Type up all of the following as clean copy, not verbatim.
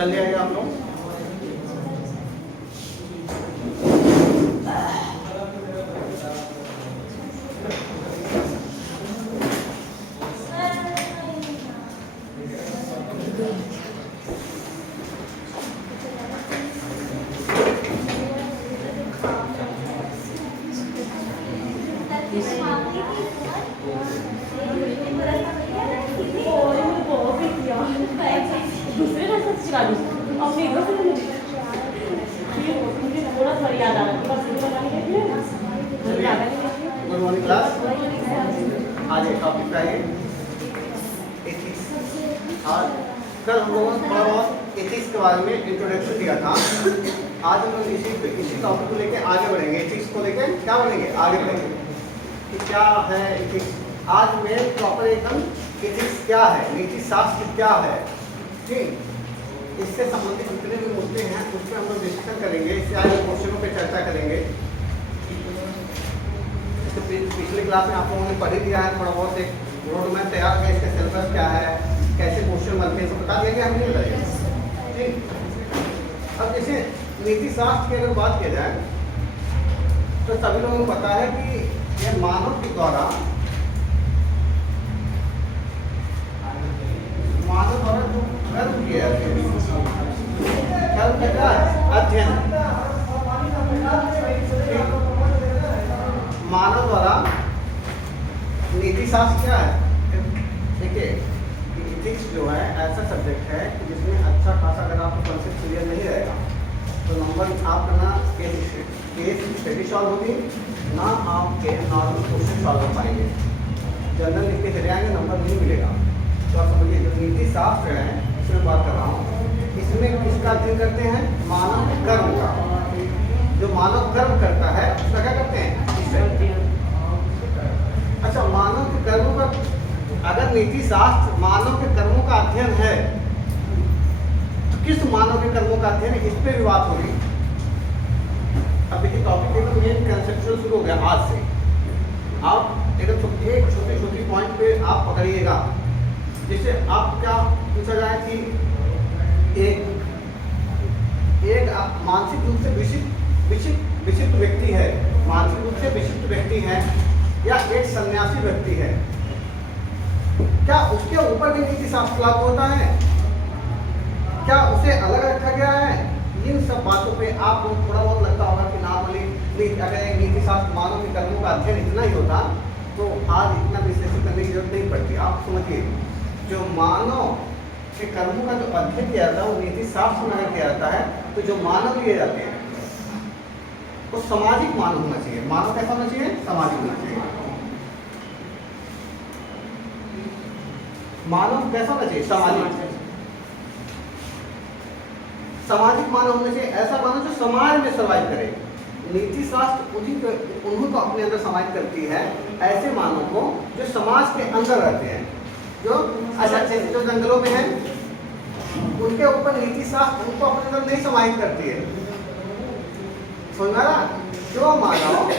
कर लिया है आप लोग। Good morning class. आज एक टॉपिक है एथिक्स, और कल हम लोगों ने थोड़ा बहुत एथिक्स के बारे में इंट्रोडक्शन दिया था। आज हम लोग इसी टॉपिक को लेके आगे बढ़ेंगे। एथिक्स को लेके क्या बढ़ेंगे, आगे बढ़ेंगे कि क्या है एथिक्स। आज मैं प्रॉपर एकदम एथिक्स क्या है, नीति शास्त्र क्या है, ठीक, इससे संबंधित जितने भी मुद्दे हैं उस पर हम लोग डिस्कशन करेंगे। इससे आगे क्वेश्चनों पे चर्चा करेंगे। तो पिछले क्लास में आप लोगों ने पढ़ ही दिया है थोड़ा बहुत, एक रोड मैप तैयार किया, इसका सिलेबस क्या है, कैसे क्वेश्चन बनते हैं, सब बता दिया कि हम नहीं बताइए, ठीक। अब जैसे नीति शास्त्र की अगर बात किया जाए तो सभी लोगों को पता है कि यह मानव के द्वारा जो कर्म किया अध्ययन, मानव द्वारा नीति शास्त्र क्या है। देखिए एथिक्स जो है ऐसा सब्जेक्ट है कि जिसमें अच्छा खासा अगर आपको कॉन्सेप्ट क्लियर नहीं रहेगा तो नंबर आपका ना केस स्टडी सॉल्व होगी, ना आपके नॉर्मल क्वेश्चन सॉल्व हो पाएंगे। जनरल लिख के चले आएंगे, नंबर नहीं मिलेगा। तो आप समझिए जो नीति शास्त्र है इसमें बात कर रहा हूँ, इसमें किसका अध्ययन करते हैं, मानव कर्म का। जो मानव कर्म करता है उसका क्या करते हैं, अच्छा मानव के कर्मों का, अगर नीति शास्त्र मानव के कर्मों का अध्ययन है तो किस मानव के कर्मों का अध्ययन है, इस पे भी बात होगी। अब देखिए टॉपिक एकदम मेन कंसेप्चुअल शुरू हो गया आज से। आप एकदम एक छोटी छोटी पॉइंट पे आप पकड़िएगा। जैसे आप क्या पूछा जाए कि एक मानसिक रूप से विशिष्ट व्यक्ति है, मानसिक रूप से विशिष्ट व्यक्ति है या एक सन्यासी व्यक्ति है, क्या उसके ऊपर भी नीति शास्त्र लागू होता है, क्या उसे अलग रखा गया है। इन सब बातों पे आपको थोड़ा बहुत लगता होगा कि नॉर्मली अगर एक नीति शास्त्र मानव के कर्मों का अध्ययन इतना ही होता तो आज इतना विश्लेषण करने की जरूरत नहीं पड़ती। आप समझिए जो मानव के कर्मों का जो अध्ययन किया जाता है वो नीति शास्त्र में अगर किया जाता है तो जो मानव लिए जाते हैं वो सामाजिक मानव होना चाहिए। मानव कैसा होना चाहिए, सामाजिक होना चाहिए। मानव कैसा होना चाहिए, सामाजिक मानव होना चाहिए। ऐसा मानव जो समाज में सर्वाइव करे। नीति शास्त्र उन्हीं को अपने अंदर समाहित करती है, ऐसे मानव को जो समाज के अंदर रहते हैं, जो अच्छा जो जंगलों में है उनके ऊपर नीति शास्त्र उनको अपने अंदर नहीं समाहित करती है। समझा, जो मानव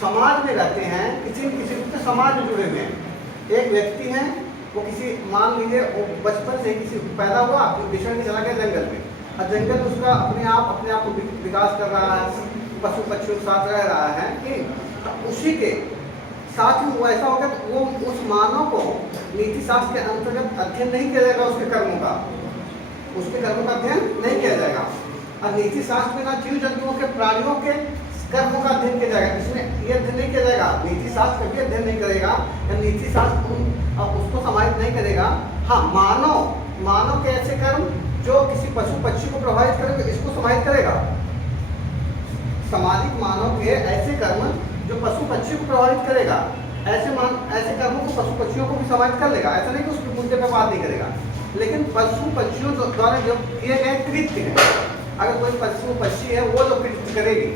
समाज में रहते हैं, किसी न किसी रूप से समाज में जुड़े हुए हैं। एक व्यक्ति है वो किसी, मान लीजिए वो बचपन से किसी पैदा हुआ, बिछड़ के चला गया जंगल में, और जंगल में उसका अपने आप को विकास कर रहा है, पशु पक्षियों के साथ रह रहा है कि उसी के साथ ही वो ऐसा होगा तो वो उस मानव को नीति शास्त्र के अंतर्गत अध्ययन नहीं किया जाएगा, उसके कर्मों का अध्ययन नहीं किया जाएगा। और नीति शास्त्र में ना जीव जंतुओं के, प्राणियों के कर्मों का अध्ययन किया जाएगा, इसमें ये अध्ययन नहीं किया जाएगा। नीति शास्त्र कभी अध्ययन नहीं करेगा या नीति शास्त्र उसको समाहित नहीं करेगा। हाँ, मानव के ऐसे कर्म जो किसी पशु पक्षी को प्रभावित करेंगे इसको समाहित करेगा। सामाजिक मानव के ऐसे कर्म जो पशु पक्षी को प्रभावित करेगा, ऐसे कर्मों को पशु पक्षियों को भी समाहित कर लेगा। ऐसा नहीं कि उसके मुद्दे पर बात नहीं करेगा, लेकिन पशु पक्षियों द्वारा जो किए गए कृत्य हैं, अगर कोई पशु पक्षी है वो जो कृत्य करेगी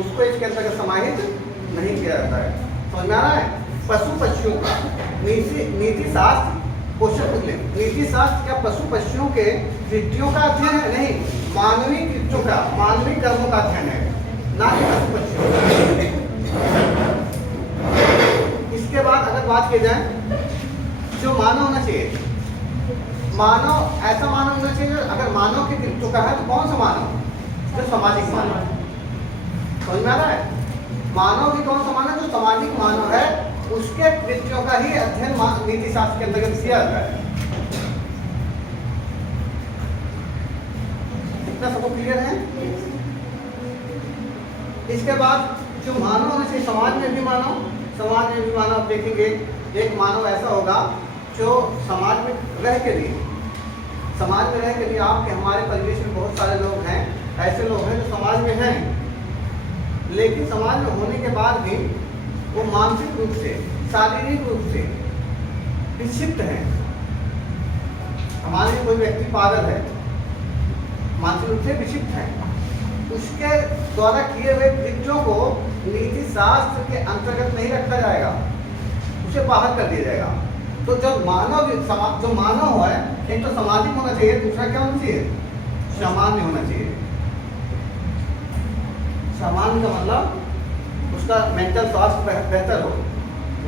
उसको इसके अंतर्गत समाहित नहीं किया जाता है। समझ में आ रहा है। पशु पक्षियों का नीति शास्त्र क्वेश्चन पूछ ले, नीति शास्त्र क्या पशु पक्षियों के कृत्यों का अध्ययन है? नहीं, मानवीय कृत्यों का, मानवीय कर्मों का अध्ययन है, ना कि पशु पक्षियों। इसके बाद अगर बात की जाए जो मानव होना चाहिए, मानव ऐसा मानव होना चाहिए, अगर मानव के कृत्यों का है तो कौन सा मानव? जो सामाजिक मानव। समझ में आ रहा है? मानव भी कौन सा मानव? जो सामाजिक मानव है, उसके कृत्यों का ही अध्ययन नीति शास्त्र के अंतर्गत किया जाता है। इतना सबको क्लियर है? इसके बाद जो मानव होना चाहिए, समाज में भी मानव आप देखेंगे, एक मानव ऐसा होगा जो समाज में रह के लिए आपके हमारे परिवेश में बहुत सारे लोग हैं, ऐसे लोग हैं जो समाज में हैं, लेकिन समाज में होने के बाद भी वो मानसिक रूप से, शारीरिक रूप से विक्षिप्त हैं। हमारे कोई व्यक्ति पागल है, मानसिक रूप से विक्षिप्त है, उसके द्वारा किए हुए कृत्यों को नीति शास्त्र के अंतर्गत नहीं रखा जाएगा, उसे बाहर कर दिया जाएगा। तो जब जो मानव है, एक तो सामाजिक होना चाहिए, दूसरा क्या होना चाहिए? सामान्य होना चाहिए। सामान्य का मतलब उसका मेंटल स्वास्थ्य बेहतर हो,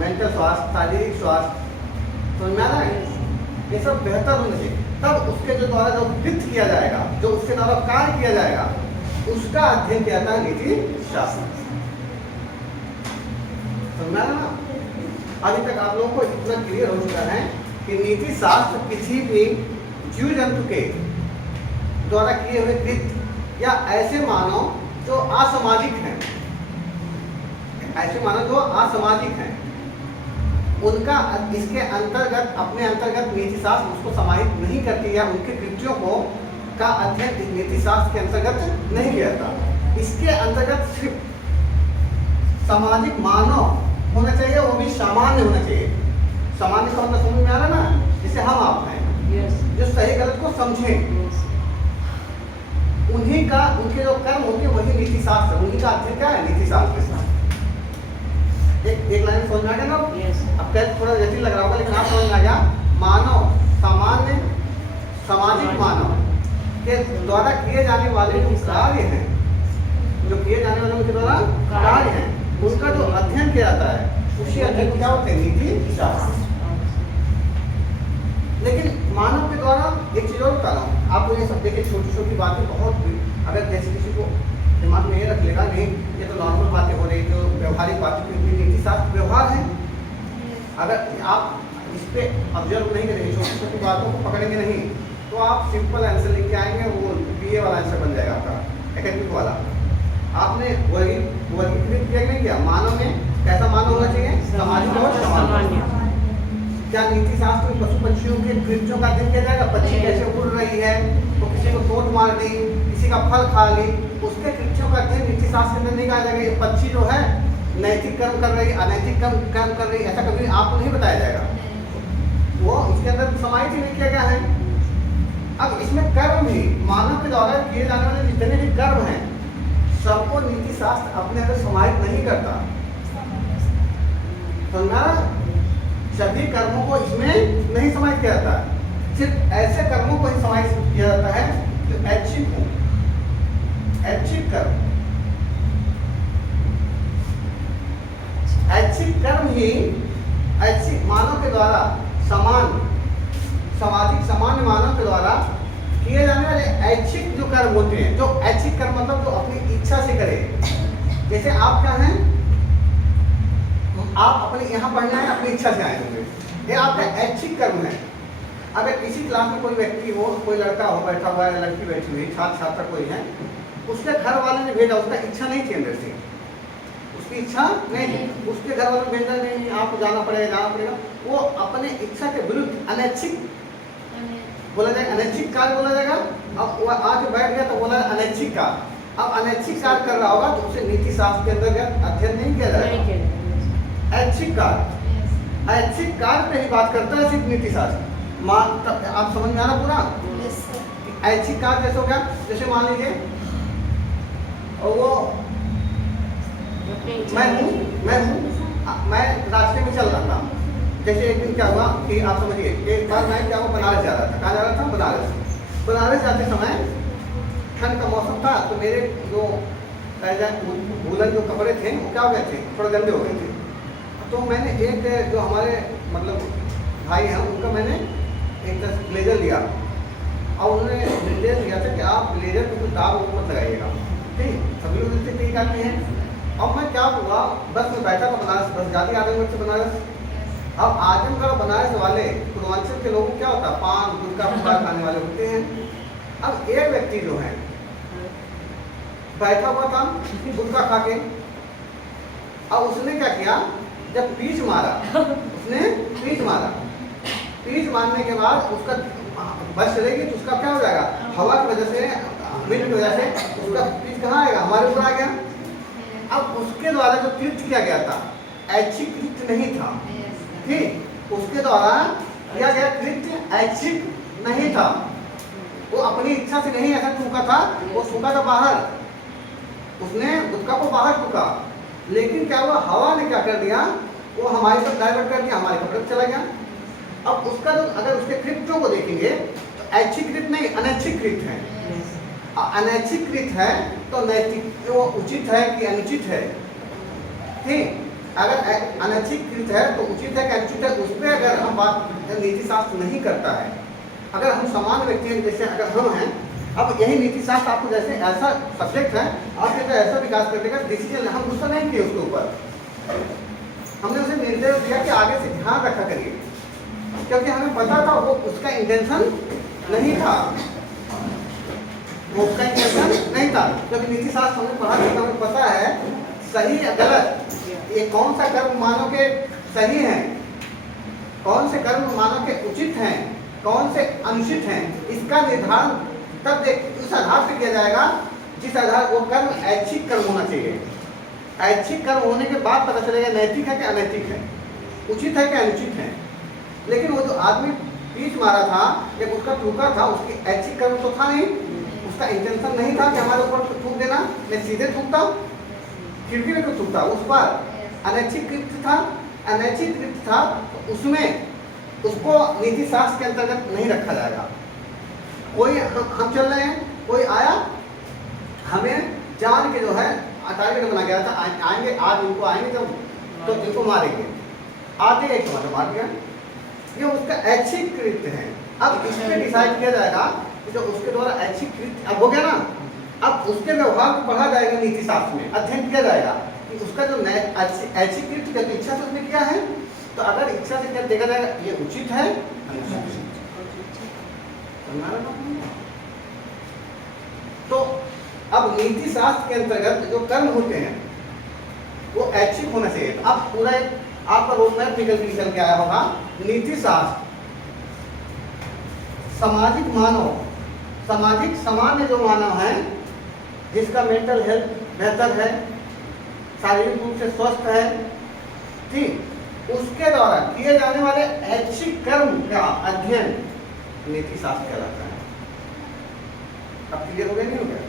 मेंटल स्वास्थ्य, शारीरिक स्वास्थ्य, समझ में आ रहा है? ये सब बेहतर होना चाहिए। तब उसके जो द्वारा जो कृत्य किया जाएगा, जो उसके द्वारा कार्य किया जाएगा, उसका अध्ययन किया जाता है नीति शास्त्र। समझ में आ रहा ना? अभी तक आप लोगों को इतना क्लियर हो चुका है कि नीति शास्त्र किसी भी जीव जंतु के द्वारा किए हुए कृत्य या ऐसे मानव जो असामाजिक हैं, उनका इसके अंतर्गत, अपने अंतर्गत नीति शास्त्र उसको समाहित नहीं करती, या उनके कृत्यों को का अध्ययन नीति शास्त्र के अंतर्गत नहीं किया जाता। इसके अंतर्गत सिर्फ सामाजिक मानव होना चाहिए, वो भी सामान्य होना चाहिए। सामान्य का मतलब समझ में आ रहा ना? जैसे हम आप हैं, जो सही गलत को समझें, उन्हीं का, उनके जो कर्म होंगे वही नीति शास्त्र, उन्हीं का अध्ययन क्या है? नीति शास्त्र के साथ। एक लाइन समझ में आ गया ना? अब कल थोड़ा जटिल लग रहा होगा, लेकिन आप समझ में आ गया। मानव, सामान्य, सामाजिक मानव के द्वारा किए जाने वाले जो कार्य हैं, उनके द्वारा कार्य हैं, उसका जो अध्ययन किया जाता है, उसी अध्ययन को क्या होते हैं? नीति शास्त्र। लेकिन मानव के द्वारा एक चीज और बता रहा हूँ आपको, ये सब देखिए छोटी छोटी बातें बहुत, अगर जैसे किसी को दिमाग में ये रख लेगा, नहीं ये तो नॉर्मल बातें हो रही, जो व्यवहारिक बातें, क्योंकि नीति शास्त्र व्यवहार है। अगर आप इस पे ऑब्जर्व नहीं करेंगे, छोटी छोटी बातों को पकड़ेंगे नहीं, तो आप सिंपल आंसर लेके आएंगे, वो बीए वाला आंसर बन जाएगा आपका, एकेडमिक वाला। आपने वर्गीकृत किया नहीं किया? मानव में कैसा मानव होना चाहिए? सामाजिक और सामान्य। क्या नीति शास्त्र में पशु पक्षियों के कृत्यों का अध्ययन किया जाएगा? पक्षी कैसे उड़ रही है, तो किसी को चोट मार दी, किसी का फल खा ली, उसके कृत्यों का अध्ययन नीति शास्त्र में नहीं कहा जाएगा। ये पक्षी जो है नैतिक कर्म कर रही, अनैतिक कर्म कर रही, ऐसा कभी आपको नहीं बताया जाएगा, वो इसके अंदर समाहित ही नहीं किया गया है। अब इसमें कर्म भी, मानव के द्वारा किए जाने वाले जितने भी कर्म हैं, सबको नीति शास्त्र अपने अंदर समाहित नहीं करता। समझा? सभी कर्मों को इसमें नहीं समाहित किया जाता, सिर्फ ऐसे कर्मों को ही समाहित किया जाता है जो ऐच्छिक हो, ऐच्छिक कर्म। ऐच्छिक कर्म ही ऐच्छिक मानव के द्वारा, सामाजिक सामान्य मानव के द्वारा किए जाने वाले ऐच्छिक जो कर्म होते हैं, जो ऐच्छिक कर्म मतलब जो अपनी इच्छा से करे। जैसे आप क्या हैं, आप अपने यहाँ पढ़ना है, अपनी इच्छा से आए होंगे, ये आपका ऐच्छिक कर्म है। अगर इसी क्लास में कोई व्यक्ति हो, कोई लड़का हो बैठा हुआ है, लड़की बैठी हुई, छात्र छात्रा कोई है, उसके घर वाले ने भेजा, उसका इच्छा नहीं थी अंदर से, उसकी इच्छा नहीं थी, उसके घर वालों ने भेजा, नहीं आपको जाना पड़ेगा, वो अपने इच्छा के विरुद्ध अनैच्छिक बोला जाएगा, अनैच्छिक कार्य बोला जाएगा। अब वो आके बैठ गया तो बोला अनैच्छिक कार्य। अब अनैच्छिक कार्य कर रहा होगा तो उसे नीति शास्त्र के अंतर्गत अध्ययन नहीं किया जाएगा। ऐच्छिक कार्य, ऐच्छिक कार्य पे ही बात करता है सिर्फ नीति शास्त्र। आप समझ में आना पूरा? ऐच्छिक कार्य जैसे हो गया, जैसे मान लीजिए वो मैं रास्ते में चल रहा था, जैसे एक दिन क्या हुआ कि आप समझिए, एक बार मैं क्या हुआ, बनारस जा रहा था। कहाँ जा रहा था? बनारस जाते समय ठंड का मौसम था, तो मेरे जो वूलन जो कपड़े थे वो क्या हो गए थे, थोड़े गंदे हो गए थे। तो मैंने एक जो हमारे मतलब भाई हैं, उनका मैंने एक ब्लेजर लिया, लेजर पे कुछ दाग वो मत लगाइएगा, ठीक। सभी लोग इससे ठीक आते हैं। अब मैं क्या हुआ, बस में बैठा था बनारस, बस गाड़ी आजमगढ़ से बनारस। अब आजमगढ़ बनारस वाले पूर्वांचल के लोगों को क्या होता है, पान गुटखा फुटकार खाने वाले होते हैं। अब एक व्यक्ति जो है बैठा हुआ था गुटखा खा के, अब उसने क्या किया, जब पीछ मारा, उसने पीछ मारा, पीछ मारने के बाद उसका बस चलेगी तो उसका क्या हो जाएगा, हवा की वजह से, विंड की वजह से उसका पीछ कहाँ आएगा, हमारे ऊपर आ गया। अब उसके द्वारा जो कृत्य किया गया था, ऐच्छिक कृत्य नहीं था, ठीक। उसके द्वारा किया गया कृत्य ऐच्छिक नहीं था, वो अपनी इच्छा से नहीं ऐसा थूका था, वो थूका था बाहर, उसने गुटखा को बाहर थूका। लेकिन क्या हुआ, हवा ने क्या कर दिया, वो हमारी तरफ डाइवर्ट कर दिया, हमारे कपड़े चला गया। अब उसका जो, अगर उसके कृत्यों को देखेंगे तो ऐच्छिक कृत्य नहीं, अनैच्छिक कृत्य है। अनैच्छिक कृत्य है तो नैतिक, वो उचित है कि अनुचित है, ठीक। अगर अनैच्छिक कृत्य है तो उचित है कि अनुचित है, उस पर अगर हम बात, नीति शास्त्र नहीं करता है। अगर हम सामान्य व्यक्ति हैं, जैसे अगर हम हैं, अब यही नीति शास्त्र आपको जैसे ऐसा सब्जेक्ट है, आपके तो ऐसा विकास करने का डिसीजन, हम गुस्सा नहीं किए उसके ऊपर, हमने उसे निर्देश दिया कि आगे से ध्यान रखा करिए, क्योंकि हमें पता था वो उसका इंटेंशन नहीं था, वो उसका इंटेंशन नहीं था। क्योंकि नीति शास्त्र हमने पढ़ा था, हमें पता है सही या गलत, ये कौन सा कर्म मानव के सही है, कौन से कर्म मानव के उचित हैं, कौन से अनुचित हैं, इसका निर्धारण तब उस आधार से किया जाएगा जिस आधार वो कर्म ऐच्छिक कर्म होना चाहिए। ऐच्छिक कर्म होने के बाद पता चलेगा नैतिक है कि अनैतिक है, उचित है कि अनुचित है। लेकिन वो जो आदमी पीछ मारा था या उसका थूका था, उसकी ऐच्छिक कर्म तो था नहीं, उसका इंटेंशन नहीं था कि हमारे ऊपर थूक देना, मैं सीधे थूकता, खिड़की में क्यों थूकता, उस पर अनैच्छिक कृत्य था, अनैच्छिक कृत्य था, तो उसमें उसको नीति शास्त्र के अंतर्गत नहीं रखा जाएगा। कोई हम चल रहे हैं, कोई आया, हमें जान के जो है टारगेट बना गया था, आएंगे आज इनको आएंगे जब तो इनको मारेंगे, आते एक मार दिया, ये उसका ऐच्छिक कृत्य है। अब इसमें डिसाइड किया जाएगा कि जो उसके द्वारा ऐच्छिक कृत्य अब हो गया ना, अब उसके व्यवहार को पढ़ा जाएगा, नीति शास्त्र में अध्ययन किया जाएगा कि उसका जो ऐच्छिक कृत्य इच्छा से उसने किया है, तो अगर इच्छा से क्या देखा जाएगा, ये उचित है, तो अब नीति शास्त्र के अंतर्गत जो कर्म होते हैं वो ऐच्छिक होना चाहिए। अब पूरा आपका रोड मैप निकल के आया होगा। नीति शास्त्र सामाजिक मानव, सामाजिक सामान्य जो मानव है, जिसका मेंटल हेल्थ बेहतर है, शारीरिक रूप से स्वस्थ है, ठीक, उसके द्वारा किए जाने वाले ऐच्छिक कर्म का अध्ययन नीति शास्त्र कहलाता है। अब क्लियर हो गया, नहीं हो गया?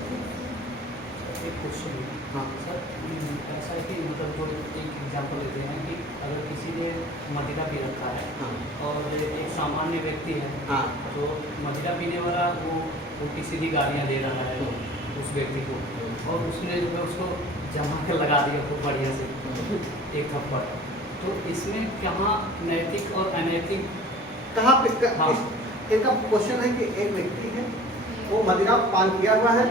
एक क्वेश्चन, हाँ सर, ऐसा है कि मतलब जो एक एग्जाम्पल लेते हैं कि अगर किसी ने मदिरा पी रखा है, हाँ, और एक सामान्य व्यक्ति है, हाँ, जो मदिरा पीने वाला वो किसी भी गालियाँ दे रहा है उस व्यक्ति को, और उसने जो है उसको जमा के लगा दिया खूब बढ़िया से एक थप्पड़, तो इसमें कहाँ नैतिक और अनैतिक, कहाँ पे हाँ। इनका क्वेश्चन है कि एक व्यक्ति है, वो मदिरा पान किया हुआ है,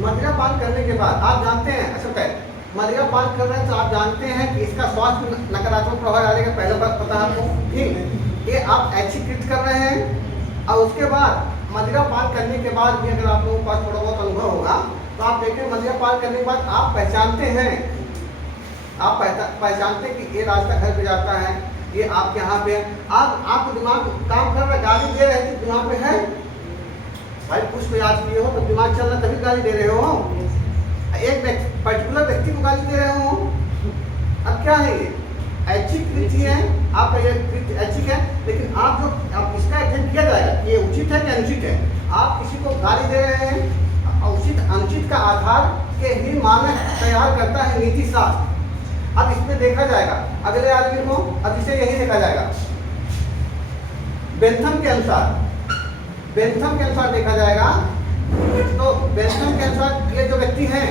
मदिरा पान करने के बाद आप जानते हैं, अच्छा कह मदिरा पान कर रहे हैं तो आप जानते हैं कि इसका स्वास्थ्य नकारात्मक प्रभाव डालेगा, पहले बात पता है आपको, ठीक, ये आप ऐच्छिक कृत्य कर रहे हैं। और उसके बाद मदिरा पान करने के बाद भी अगर आप लोगों के पास थोड़ा बहुत अनुभव होगा तो आप देखें मदिरा पान करने के बाद आप पहचानते हैं, आप पहचानते हैं कि ये रास्ता घर पे जाता है, ये आपके यहाँ पे, आपको दिमाग काम कर रहा है, गाली दे रहे थे दिमाग पे है भाई, कुछ भी याद किए हो तो दिमाग चल रहा तभी गाली दे रहे हो, एक पर्टिकुलर व्यक्ति को गाली दे रहे हो। अब क्या है, ये ऐच्छिक कृत्य है, आपका ये कृत्य ऐच्छिक है, लेकिन आप जो आप इसका अध्ययन किया जाएगा ये उचित है कि अनुचित है। आप किसी को गाली दे रहे हैं, उचित अनुचित का आधार के ही मानक तैयार करता है नीति शास्त्र। अब इसमें देखा जाएगा अगले आदमी को, अब इसे यही देखा जाएगा बेंथम के अनुसार, बेंथम के अनुसार देखा जाएगा। तो बेंथम के अनुसार ये जो व्यक्ति है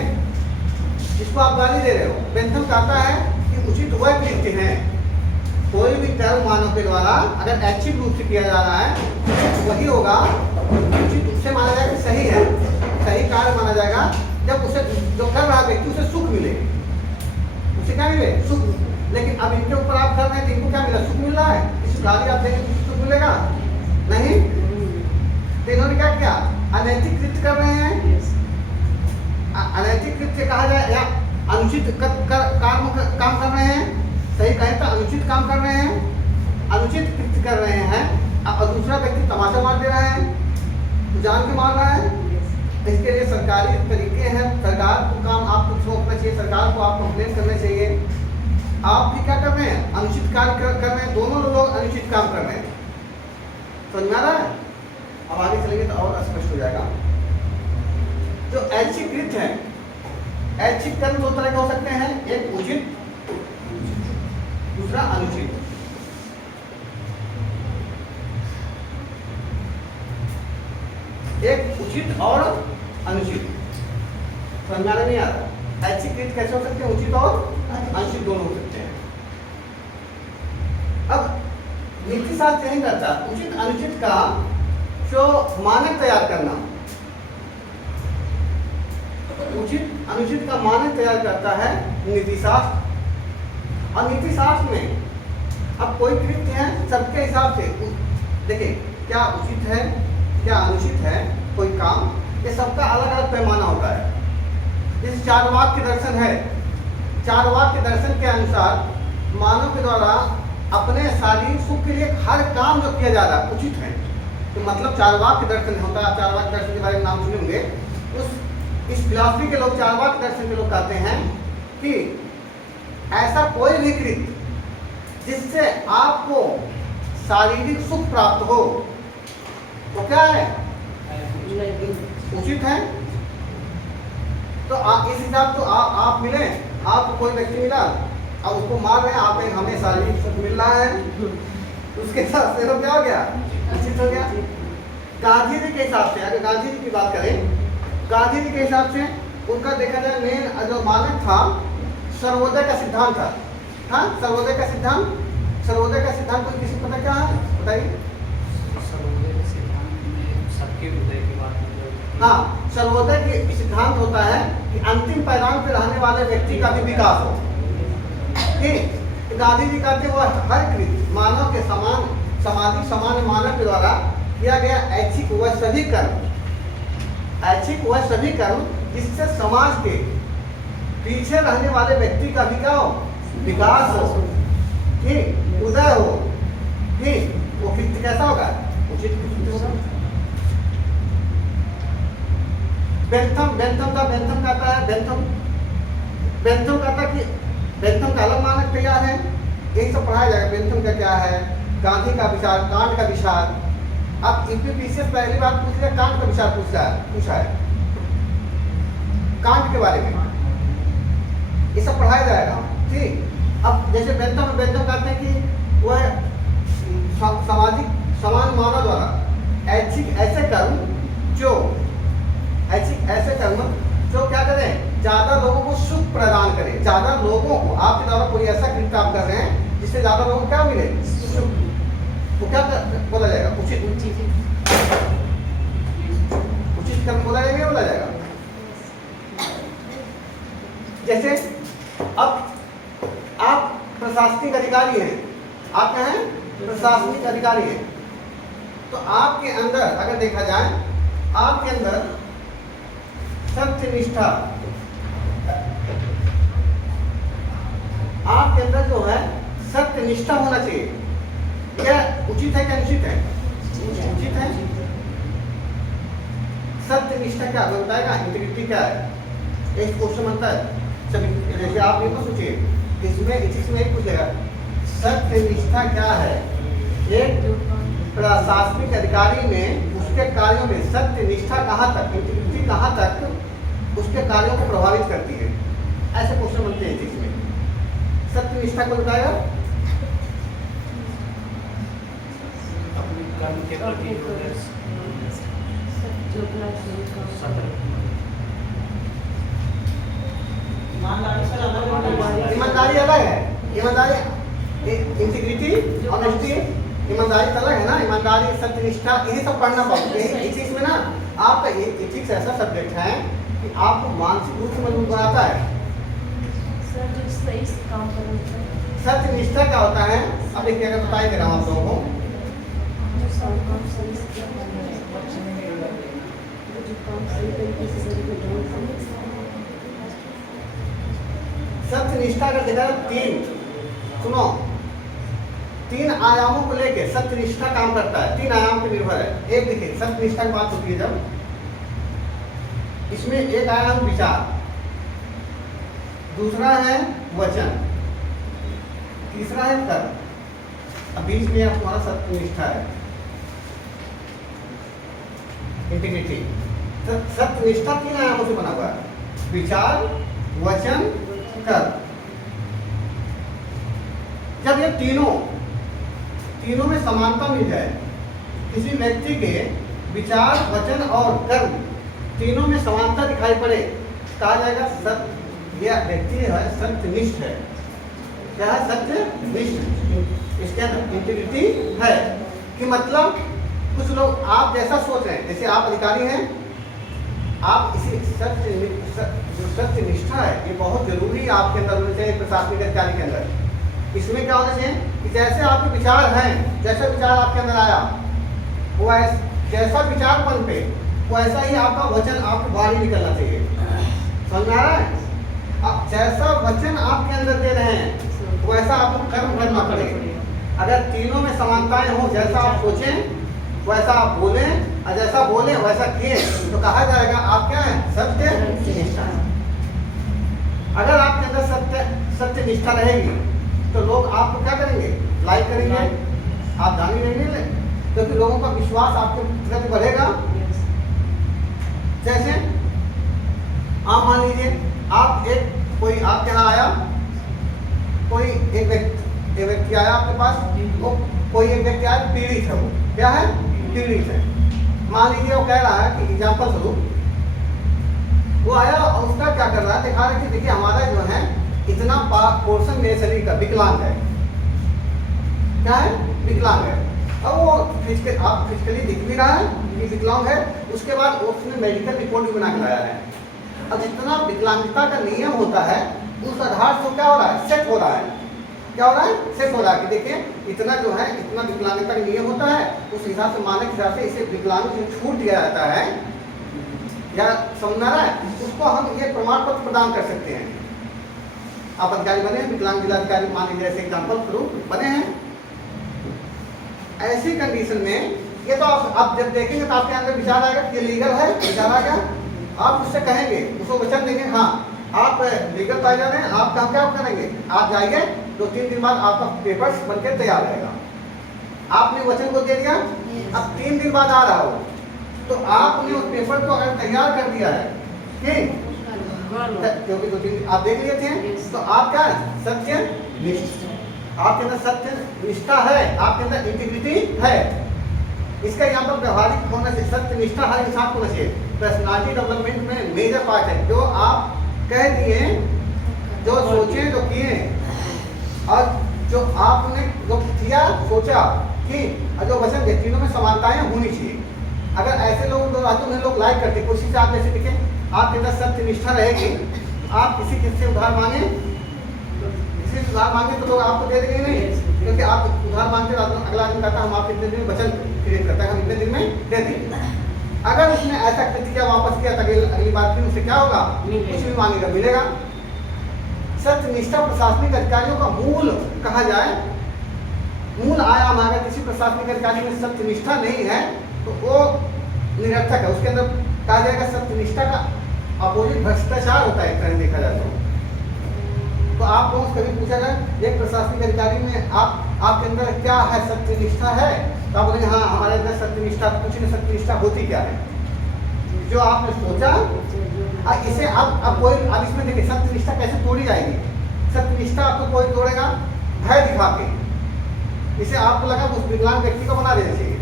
जिसको आप गाली दे रहे हो, बेंथम कहता है कि उचित वह कृत्य है, कोई भी कर्म मानव के द्वारा अगर ऐच्छिक रूप से किया जा रहा है तो वही होगा, उचित उससे माना जाए कि सही है। सही कार्य माना जाएगा जब उसे जो कर रहा व्यक्ति उसे सुख मिले। उसे क्या मिले? सुख। लेकिन अब इनके ऊपर आप कर रहे हैं तो इनको क्या मिला? सुख मिल रहा है। इस गाली आप देंगे तो सुख मिलेगा नहीं। तो इन्होंने क्या किया? अनैतिक कृत्य कर रहे हैं। अनैतिक कृत्य कहा जाए या अनुचित काम कर रहे हैं। सही कहें तो अनुचित काम कर रहे हैं, अनुचित कृत्य कर रहे हैं। और दूसरा व्यक्ति तमाशा मार दे रहा है, जान के मार रहा है। इसके लिए सरकारी तरीके हैं। सरकार को काम आपको सौंपना चाहिए, सरकार को आप कंप्लेन करना चाहिए। आप भी क्या कर रहे हैं? अनुचित कार्य कर रहे हैं। दोनों लोग अनुचित काम कर रहे हैं। समझ में आ रहा है? अब आगे चलेंगे तो और स्पष्ट हो जाएगा। जो ऐच्छिक कृत्य है, ऐच्छिक कर्म दो तरह के हो सकते हैं, एक उचित, दूसरा अनुचित। एक उचित और अनुचित। समझ में नहीं आ रहा? ऐच्छिक कृत्य कैसे हो सकते हैं? उचित और अनुचित दोनों हो सकते हैं। अब नीति शास्त्र यही करता है, उचित अनुचित का जो मानक तैयार करना, उचित अनुचित का मानक तैयार करता है नीति शास्त्र। और नीति शास्त्र में अब कोई कृत्य है सबके हिसाब से देखिए क्या उचित है क्या अनुचित है, कोई काम, ये सबका अलग अलग पैमाना होता है। जैसे चारवाक के दर्शन है, चारवाक के दर्शन के अनुसार मानव के द्वारा अपने शारीरिक सुख के लिए हर काम जो किया जा रहा है उचित है। तो मतलब चारवाक के दर्शन होता है। चारवाक दर्शन के बारे में नाम सुने होंगे। इस फिलॉसफी के लोग, चारवाक दर्शन के लोग कहते हैं कि ऐसा कोई भी कृत्य जिससे आपको शारीरिक सुख प्राप्त हो वो क्या है? उचित है। तो इस हिसाब तो आप मिले, आपको कोई व्यक्ति मिला अब उसको मार रहे हैं, आप हमें शारीरिक सुख मिल रहा है, उसके साथ से तो क्या हो गया? उचित हो गया। गांधी जी के हिसाब से, अगर गांधी जी की बात करें, गांधी जी के हिसाब से उनका देखा जाए मेन जो मानक था सर्वोदय का सिद्धांत था। हाँ, सर्वोदय का सिद्धांत, सर्वोदय का सिद्धांत कोई किसी को पता क्या है? बताइए। सर्वोदय के सिद्धांत में सबके हृदय की बात है। हाँ, सर्वोदय के सिद्धांत होता है कि अंतिम पैदान पे रहने वाले व्यक्ति का भी विकास हो। ठीक, गांधी जी कहते हैं वो हर कृत्य मानव के समान, सामाजिक समान मानव के द्वारा किया गया ऐच्छिक वह सभी कर्म, ऐच्छिक वह सभी कर्म जिससे समाज के पीछे रहने वाले व्यक्ति का भी क्या हो? विकास हो, ठीक, उदय हो। ठीक, वो कृत्य कैसा होगा? उचित कृत्य होगा। बेंथम कहता है, बेंथम कहता कि बेंथम का अलग मानक तैयार है। यही सब पढ़ाया जाएगा। बेंथम का क्या है? गांधी का विचार, कांट का विचार। अब यूपीपीसी पहली बार पूछ लिया, कांट का विचार पूछा है कांट के बारे में, ये सब पढ़ाया जाएगा। ठीक, अब जैसे बेंथम कहते हैं कि वह सामाजिक समान मानव द्वारा ऐच्छिक ऐसे कर्म जो क्या करें? ज्यादा लोगों को सुख प्रदान करें। ज्यादा लोगों को आपके द्वारा कोई ऐसा कृत्य आप कर रहे हैं जिससे ज्यादा लोगों को क्या मिले? सुख। तो क्या बोला जाएगा? उचित कर्म बोला जाएगा, बोला जाएगा। जैसे अब आप प्रशासनिक अधिकारी हैं, आप क्या हैं? प्रशासनिक अधिकारी हैं। तो आपके अंदर अगर देखा जाए, आपके अंदर सत्यनिष्ठा, आपके अंदर जो है सत्यनिष्ठा होना चाहिए। क्या उचित है क्या अनुचित है? उचित है। सत्यनिष्ठा क्या बताएगा? इंटीग्रिटी क्या है? एक क्वेश्चन बनता है सभी, जैसे आप ये तो सोचिए, इसमें इथिक्स में एक पूछेगा सत्यनिष्ठा क्या है। एक प्रशासनिक अधिकारी में उसके कार्यों में सत्यनिष्ठा कहाँ तक, इंटीग्रिटी कहाँ तक उसके कार्यों को प्रभावित करती है। ऐसे क्वेश्चन बनते हैं इथिक्स में। सत्यनिष्ठा को बताएगा अपने कर्म के प्रति ईमानदारी अलग है। ईमानदारी, इंटीग्रिटी, ऑनेस्टी ईमानदारी तो अलग है ना, ईमानदारी, सत्यनिष्ठा, यही सब पढ़ना पड़ता है। इस चीज में ना आपका एथिक्स ऐसा सब्जेक्ट है कि आपको मानसिक रूप से मजबूत बनाता है। सर जो सही से काम करना सत्यनिष्ठा क्या होता है, अब देखिए अगर बता ही दे रहा हूँ आप लोगों को। जो सारे काम सही से करना है, जो काम सही तरीके से करेंगे। सत्यनिष्ठा अगर देखा जाए सुनो, 3 आयामों को लेके सत्यनिष्ठा काम करता है, 3 आयाम पे निर्भर है। एक देखिए सत्यनिष्ठा की बात होती है जब, इसमें एक आयाम विचार, दूसरा है वचन, तीसरा है कर्म, अब बीच में हमारा सत्यनिष्ठा है, इंटीग्रिटी। सत्यनिष्ठा 3 आयामों से बना हुआ है, विचार, वचन, कर्म। जब ये तीनों में समानता मिल जाए, किसी व्यक्ति के विचार, वचन और कर्म तीनों में समानता दिखाई पड़े, कहा जाएगा सत्य, यह व्यक्ति है सत्यनिष्ठ है। क्या है? सत्यनिष्ठ। इसके अंदर इंटीग्रिटी है कि मतलब कुछ लोग आप जैसा सोच रहे हैं, जैसे आप अधिकारी हैं, आप इसी सत्यनिष्ठा है, ये बहुत जरूरी आपके अंदर होना चाहिए, प्रशासनिक अधिकारी के अंदर। इसमें क्या होना चाहिए कि जैसे आपके विचार हैं, जैसा विचार आपके अंदर आया, वो जैसा विचार पन पे वैसा ही आपका वचन आपको बाहर ही निकलना चाहिए। समझ में आ रहा है? अब जैसा वचन आपके अंदर दे रहे हैं वैसा आपको कर्म करना पड़ेगा। अगर तीनों में समानताएं हो, जैसा आप सोचें वैसा आप बोलें और जैसा बोले वैसा किए, तो कहा जाएगा आप क्या है? सत्यनिष्ठा। अगर आपके अंदर सत्यनिष्ठा रहेगी तो लोग आपको क्या करेंगे? लाइक करेंगे, आप दानी रहेंगे, क्योंकि लोगों का विश्वास आपके प्रति बढ़ेगा। जैसे आप मान लीजिए आप कोई आपके यहाँ आया, कोई एक व्यक्ति आया आपके पास, वो कोई एक व्यक्ति आया पीड़ित है, वो क्या है? पीड़ित है। मान लीजिए वो कह रहा है कि एग्जाम्पल स्वरूप वो आया और उसका क्या कर रहा है, दिखा रहा है कि देखिए हमारा जो है इतना पोर्शन मेरे शरीर का विकलांग है। क्या है? विकलांग है। अब वो फिजिकली दिख भी रहा है कि विकलांग है, उसके बाद उसने मेडिकल रिपोर्ट भी बना के लाया है। अब जितना विकलांगता का नियम होता है उस आधार से क्या हो रहा है? सेट हो रहा है। क्या हो रहा है? सेट हो रहा है कि देखिए इतना जो है, इतना विकलांगता का नियम होता है, उस हिसाब से मानक हिसाब से इसे विकलांग से छूट दिया जाता है, या समझ रहा है, उसको हम ये प्रमाण पत्र प्रदान कर सकते हैं। आप अधिकारी बने हैं, विकलांग जिलाधिकारी मान लीजिए ऐसे एग्जाम्पल स्वरूप बने हैं। ऐसी कंडीशन में ये तो आप जब देखेंगे तो आपके अंदर विचार आएगा कि ये लीगल है, विचार आ गया, आप उससे कहेंगे, उसको वचन देंगे, हाँ आप लीगल पाए जा रहे हैं, आप काम क्या करेंगे? आप जाइए, 2-3 दिन बाद आपका पेपर्स बनकर तैयार रहेगा। आपने वचन को दे दिया, अब 3 दिन बाद आ रहा हो तो आपने उस पेपर को अगर तैयार कर दिया है, ठीक, क्योंकि 2-3 दिन आप देख लिए थे, तो आप क्या सत्यनिष्ठ, आपके अंदर सत्यनिष्ठा है, आपके अंदर इंटीग्रिटी है। इसका यहाँ पर व्यवहारिक होना चाहिए। सत्यनिष्ठा हर इंसान को होना चाहिए। पर्सनालिटी डेवलपमेंट में मेजर पार्ट है। जो आप कह दिए, जो सोचे, जो किए, और जो आपने जो किया, सोचा कि जो वचन के तीनों में समानताएं होनी चाहिए। अगर ऐसे लोग में लोग लाइक करते, कोशिश आप जैसे दिखे, आपके अंदर सत्यनिष्ठा रहेगी, आप किसी से उधार मांगे, किसी से उधार मांगे तो लोग आपको दे देंगे नहीं, क्योंकि आप उधार मांगते अगला आदमी कहता है हम आपको इतने दिन में वचन क्रिएट करता है, हम इतने दिन में दे देंगे। अगर उसने ऐसा कृत्य किया, वापस किया, तो अगली बार फिर उससे क्या होगा? कुछ भी मांगेगा, मिलेगा। सत्यनिष्ठा प्रशासनिक अधिकारियों का मूल कहा जाए, मूल आयाम। अगर किसी प्रशासनिक अधिकारी में सत्यनिष्ठा नहीं है तो वो निरर्थक है। उसके अंदर कहा जाएगा सत्यनिष्ठा का अपोजिट भ्रष्टाचार होता है, एक तरह देखा जाए तो। आप लोगों से कभी पूछा जाए एक प्रशासनिक अधिकारी में आपके अंदर क्या है? सत्यनिष्ठा है? तो आप बोलेंगे हाँ हमारे अंदर सत्यनिष्ठा, कुछ नहीं, सत्यनिष्ठा होती क्या है? जो आपने सोचा, इसे अब कोई, अब इसमें देखिए सत्यनिष्ठा कैसे तोड़ी जाएगी? सत्यनिष्ठा आपको कोई तोड़ेगा भय दिखा के, इसे आपको लगा उस विकलांग व्यक्ति को बना देना चाहिए।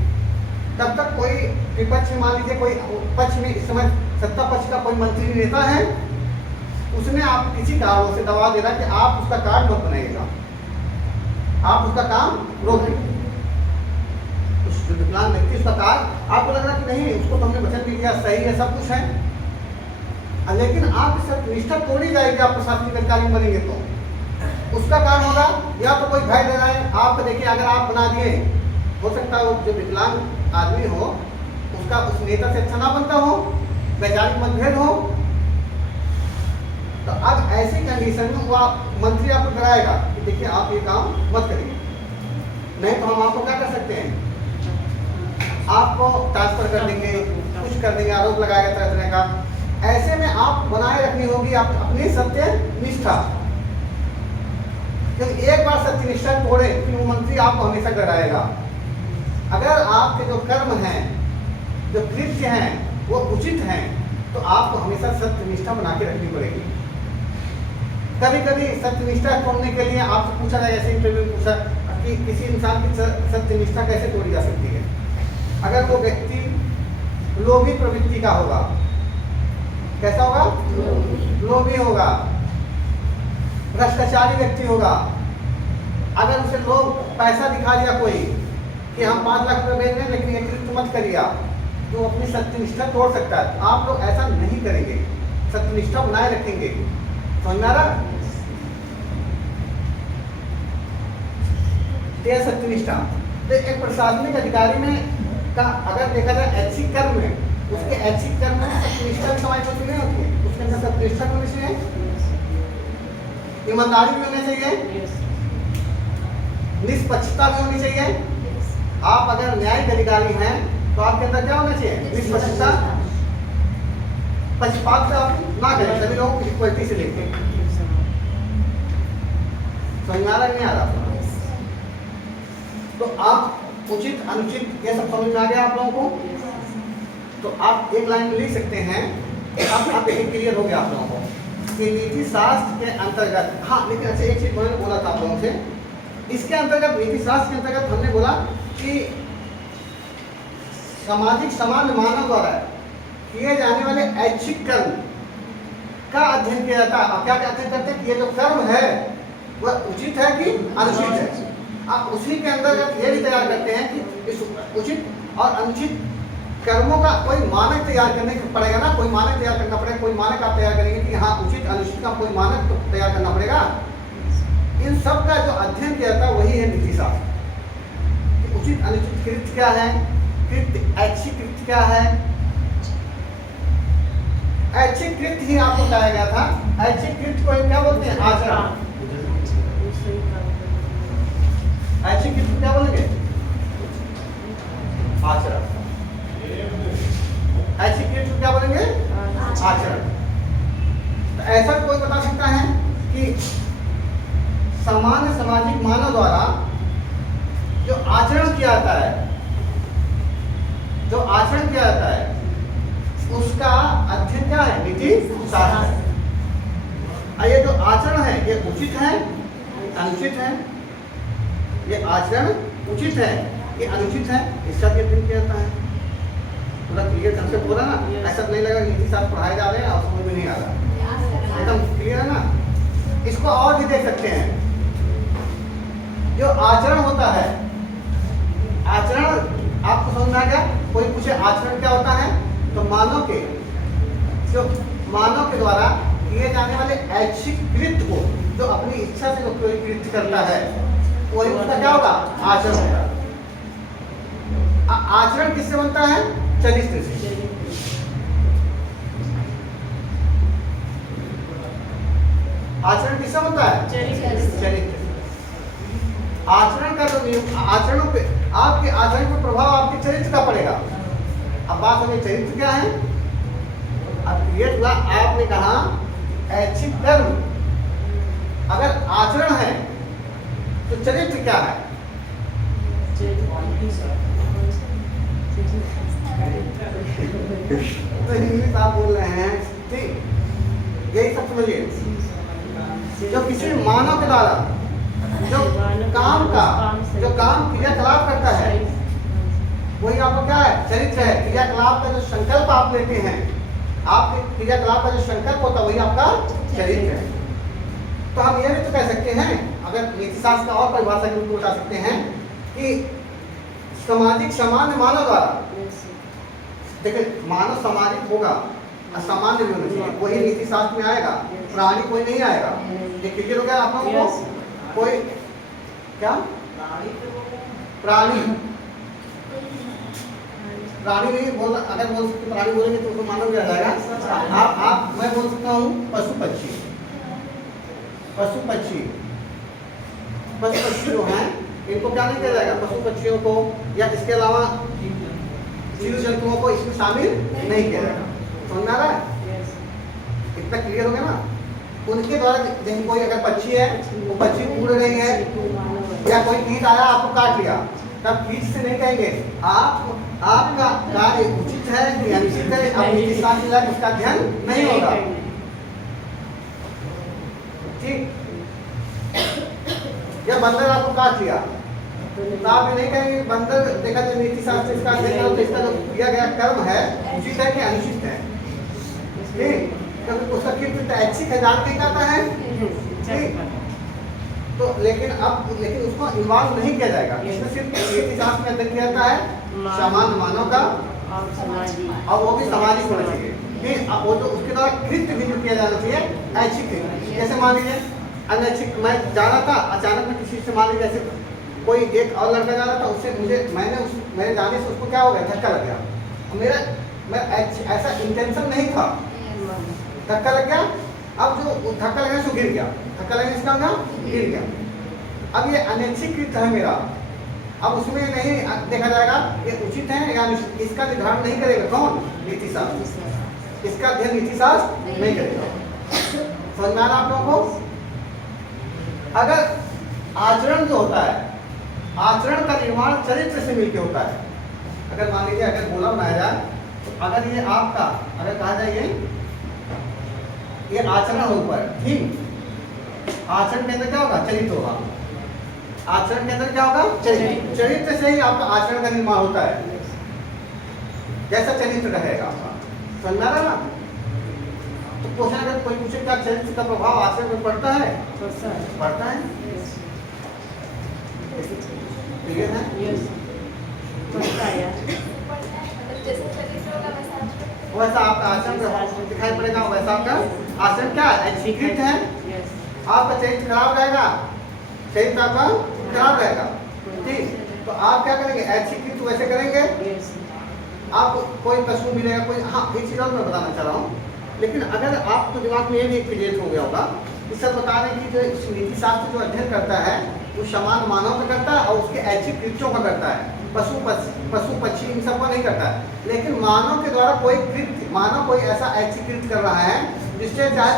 तब तक कोई विपक्ष में, मान लीजिए कोई पक्ष में, इस समय सत्ता पक्ष का कोई मंत्री नेता है, उसने आप किसी कारणों से दबाव दे रहा है कि आप उसका कार्ड मत बनाइएगा, आप उसका काम रोक दीजिए। जो विकलांग व्यक्ति उसका कार्य आपको लग रहा कि नहीं उसको तो हमने वचन भी दिया सही है सब कुछ है, लेकिन आपकी सत्यनिष्ठा तोड़ी जाएगी आप प्रशासनिक अधिकारी बनेंगे तो उसका कारण होगा या तो कोई भय दे रहा है आप देखिए, अगर आप बना दिए हो सकता है वो जो विकलांग आदमी हो उसका उस नेता से अच्छा ना बनता हो, वैचारिक मतभेद हो, तो अब ऐसी कंडीशन में वो मंत्री आपको डराएगा कि देखिए आप ये काम मत करिए, नहीं तो हम आपको क्या कर सकते हैं, आपको ट्रांसफर कर देंगे, कुछ कर देंगे, आरोप लगाएगा तरह तरह का। ऐसे में आप बनाए रखनी होगी आप अपनी सत्य निष्ठा, क्योंकि एक बार सत्य निष्ठा तोड़े फिर वो मंत्री आपको हमेशा डराएगा। अगर आपके जो कर्म हैं, जो कृत्य हैं वो उचित हैं तो आपको हमेशा सत्य निष्ठा बना के रखनी पड़ेगी। कभी कभी सत्य निष्ठा तोड़ने के लिए आपसे पूछा जाए, ऐसे इंटरव्यू में पूछा कि किसी इंसान की सत्य निष्ठा कैसे तोड़ी जा सकती है। अगर वो व्यक्ति लोभी प्रवृत्ति का होगा, कैसा होगा, लोभी होगा, भ्रष्टाचारी व्यक्ति होगा, अगर उसे लोग पैसा दिखा दिया कोई कि हम 5 लाख रुपए भेज रहे हैं लेकिन ये कृत्य मत करिए, तो अपनी सत्यनिष्ठा तोड़ सकता है। आप लोग ऐसा नहीं करेंगे, सत्यनिष्ठा बनाए रखेंगे, समझ में आ रहा? सत्यनिष्ठा तो एक प्रशासनिक अधिकारी में का अगर देखा जाए ऐच्छिक कर्म में, उसके ऐच्छिक कर्म में सत्यनिष्ठा भी समाज में नहीं होती है, उसके अंदर सत्यनिष्ठा भी होनी चाहिए, ईमानदारी भी होनी चाहिए, निष्पक्षता भी होनी चाहिए। आप अगर न्यायिक अधिकारी हैं तो आपके अंदर क्या होना चाहिए, निष्पक्षता, पक्षपात से आप ना करें, सभी लोगों को इक्वलिटी से लेके। समझ में आ रहा नहीं आ रहा? तो आप उचित अनुचित ये सब समझ में आ गया आप लोगों को? तो आप एक लाइन में लिख सकते हैं, अब क्लियर हो गया आप लोगों को कि नीति शास्त्र के अंतर्गत, हाँ लेकिन अच्छा एक चीज मैंने बोला था आप लोगों से, इसके अंतर्गत नीति शास्त्र के अंतर्गत हमने बोला कि सामाजिक समाज मानव द्वारा किए जाने वाले ऐच्छिक कर्म का अध्ययन किया जाता है। क्या अध्ययन करते हैं कि ये जो कर्म है वह उचित है कि अनुचित है। आप उसी के अंतर्गत ये भी तैयार करते हैं कि इस उचित और अनुचित कर्मों का कोई मानक तैयार करने पड़ेगा ना, कोई मानक तैयार करना पड़ेगा, कोई मानक आप तैयार करेंगे कि हाँ उचित अनुचित का कोई मानक तो तैयार करना पड़ेगा। इन सब का जो अध्ययन किया जाता है वही है नीति शास्त्र। उचित अनुचित कृत्य क्या है, कृत्य ऐच्छिक कृत्य क्या है, ऐच्छिक कृत्य ही आपको बताया गया था। ऐच्छिक कृत्य को क्या बोलते हैं, आचरण। ऐच्छिक कृत्य क्या बोलेंगे, आचरण। ऐच्छिक कृत्य क्या बोलेंगे, आचरण। तो ऐसा कोई बता सकता है कि सामान्य सामाजिक मानव द्वारा जो आचरण किया जाता है, जो आचरण किया जाता है उसका अध्ययन क्या है, नीति शास्त्र है। ये जो आचरण है ये उचित है, अनुचित है, ये आचरण उचित है, ये अनुचित है, इसका भी अध्ययन किया जाता है। पूरा क्लियर ढंग से बोला ना, ऐसा नहीं लगा नीति शास्त्र पढ़ाए जा रहे हैं और समझ में नहीं आ रहा, एकदम क्लियर है ना। इसको और भी देख सकते हैं, जो आचरण होता है, आचरण आपको समझ में आ गया? कोई पूछे आचरण क्या होता है तो मानव के द्वारा किए जाने वाले ऐच्छिक कृत्य को, जो अपनी इच्छा से कोई कृत्य करता है वही उसका क्या होगा, आचरण होगा। आचरण किससे बनता है, चरित्र से। आचरण किससे बनता है, चरित्र। आचरण का जो नियम, आचरणों पे आपके आचरण पर प्रभाव आपके चरित्र का पड़ेगा। अब बात हमें चरित्र क्या है, अब क्रिएट हुआ, आपने कहा ऐच्छिक कर्म अगर आचरण है तो चरित्र क्या है, तो इंग्लिश आप बोल रहे हैं, ठीक, यही सब समझिए। जो किसी मानव के द्वारा जो काम क्रियाकलाप करता है वही आपका क्या है, चरित्र है। क्रियाकलाप का जो संकल्प आप लेते हैं, आपके क्रियाकलाप का जो संकल्प होता है वही आपका चरित्र है। तो हम ये भी तो कह सकते हैं, अगर नीति शास्त्र का और परिभाषा के रूप में बता सकते हैं कि सामाजिक सामान्य मानव द्वारा। Yes. देखिए मानव सामाजिक होगा, असामान्य भी होना चाहिए, वही नीति शास्त्र में आएगा, प्राणी कोई नहीं आएगा। ये क्लियर हो गया आप लोगों Yes. को? कोई क्या प्राणी प्राणी नहीं बोल, अगर बोल सकते प्राणी बोलेंगे तो उसको मानव क्या जाएगा। आप मैं बोल सकता हूँ पशु पक्षी, पशु पक्षी, पशु पक्षी जो हैं इनको क्या नहीं किया जाएगा, पशु पक्षियों को या इसके अलावा जीव जंतुओं को इसमें शामिल नहीं किया जाएगा। समझ में आ रहा है? Yes. इतना क्लियर हो गया ना। उनके द्वारा जैसे कोई अगर पक्षी है, वो पक्षी उड़ रही है या कोई कीट आया आपको काट लिया, तब कीट से नहीं कहेंगे आपका कार्य उचित है कि अनुचित है, आप नीति शास्त्र लाए उसका ध्यान नहीं होगा। ठीक, या बंदर आपको काट लिया तो आप ये नहीं कहेंगे बंदर देखा तो नीति शास्त्र इसका अध्ययन करो तो इसका जो किया गया कर्म है उचित है कि अनुचित है। ठीक, क्योंकि उसका कृत्य ऐच्छिक है, जान के कहता है। ठीक, तो लेकिन उसको इन्वॉल्व नहीं किया जाएगा, इसमें सिर्फ नीति शास्त्र में अध्ययन किया जाता है सामान्य मानव का, और वो भी सामाजिक होना चाहिए। ठीक, अब वो जो उसके द्वारा कृत्य भी जो किया जाना चाहिए ऐच्छिक है। जैसे मान लीजिए अनैच्छिक, मैं जा रहा था अचानक में किसी से, मान लीजिए जैसे कोई एक और लड़का जा रहा था, उससे मेरे जाने से उसको क्या हो गया, धक्का लग गया। मैं ऐसा इंटेंशन नहीं था, धक्का लग गया। अब जो धक्का लगने से गिर गया, धक्का लगने से क्या हो गया, गिर गया। अब ये अनैच्छिक कृत्य है मेरा, अब उसमें नहीं देखा जाएगा ये उचित है या अनुचित, इसका निर्धारण नहीं करेगा कौन, नीति शास्त्र। इसका अध्ययन नीति शास्त्र नहीं करेगा। समझ में आ रहा आप लोगों को? अगर आचरण जो होता है, आचरण का निर्माण चरित्र से मिलकर होता है। अगर मान लीजिए अगर गोला बनाया जाए तो अगर ये आपका अगर कहा जाए ये आचरण ऊपर, ठीक, आचरण के अंदर क्या होगा, चरित्र होगा। आचरण के अंदर क्या होगा, चरित्र। चरित्र से ही आपका आचरण का निर्माण होता है, जैसा चरित्र रहेगा आपका। समझ में आ रहा है ना? तो क्वेश्चन अगर कोई पूछे क्या चरित्र का प्रभाव आचरण में पड़ता है, पड़ता है। क्लियर है? वैसा आपका आचरण दिखाई पड़ेगा, वैसा आपका आचरण क्या है, स्वीकृत है। आपका चरित्र खराब रहेगा, चरित्र आपका खराब रहेगा। ठीक, तो आप क्या करेंगे, ऐच्छिक वैसे करेंगे। आप कोई पशु मिलेगा, कोई, हाँ एक चीज और मैं बताना चाह रहा हूँ, लेकिन अगर आपको दिमाग में ये भी क्लियर हो गया होगा कि सर बता रहे हैं कि जो इस नीति शास्त्र जो अध्ययन करता है वो समान मानव का करता है और उसके ऐच्छिक कृत्यों का करता है, पशु पक्षी इन सबको नहीं करता है। लेकिन मानव के द्वारा कोई कृत्य, मानव कोई ऐसा ऐच्छिक कृत्य कर रहा है जिससे चाहे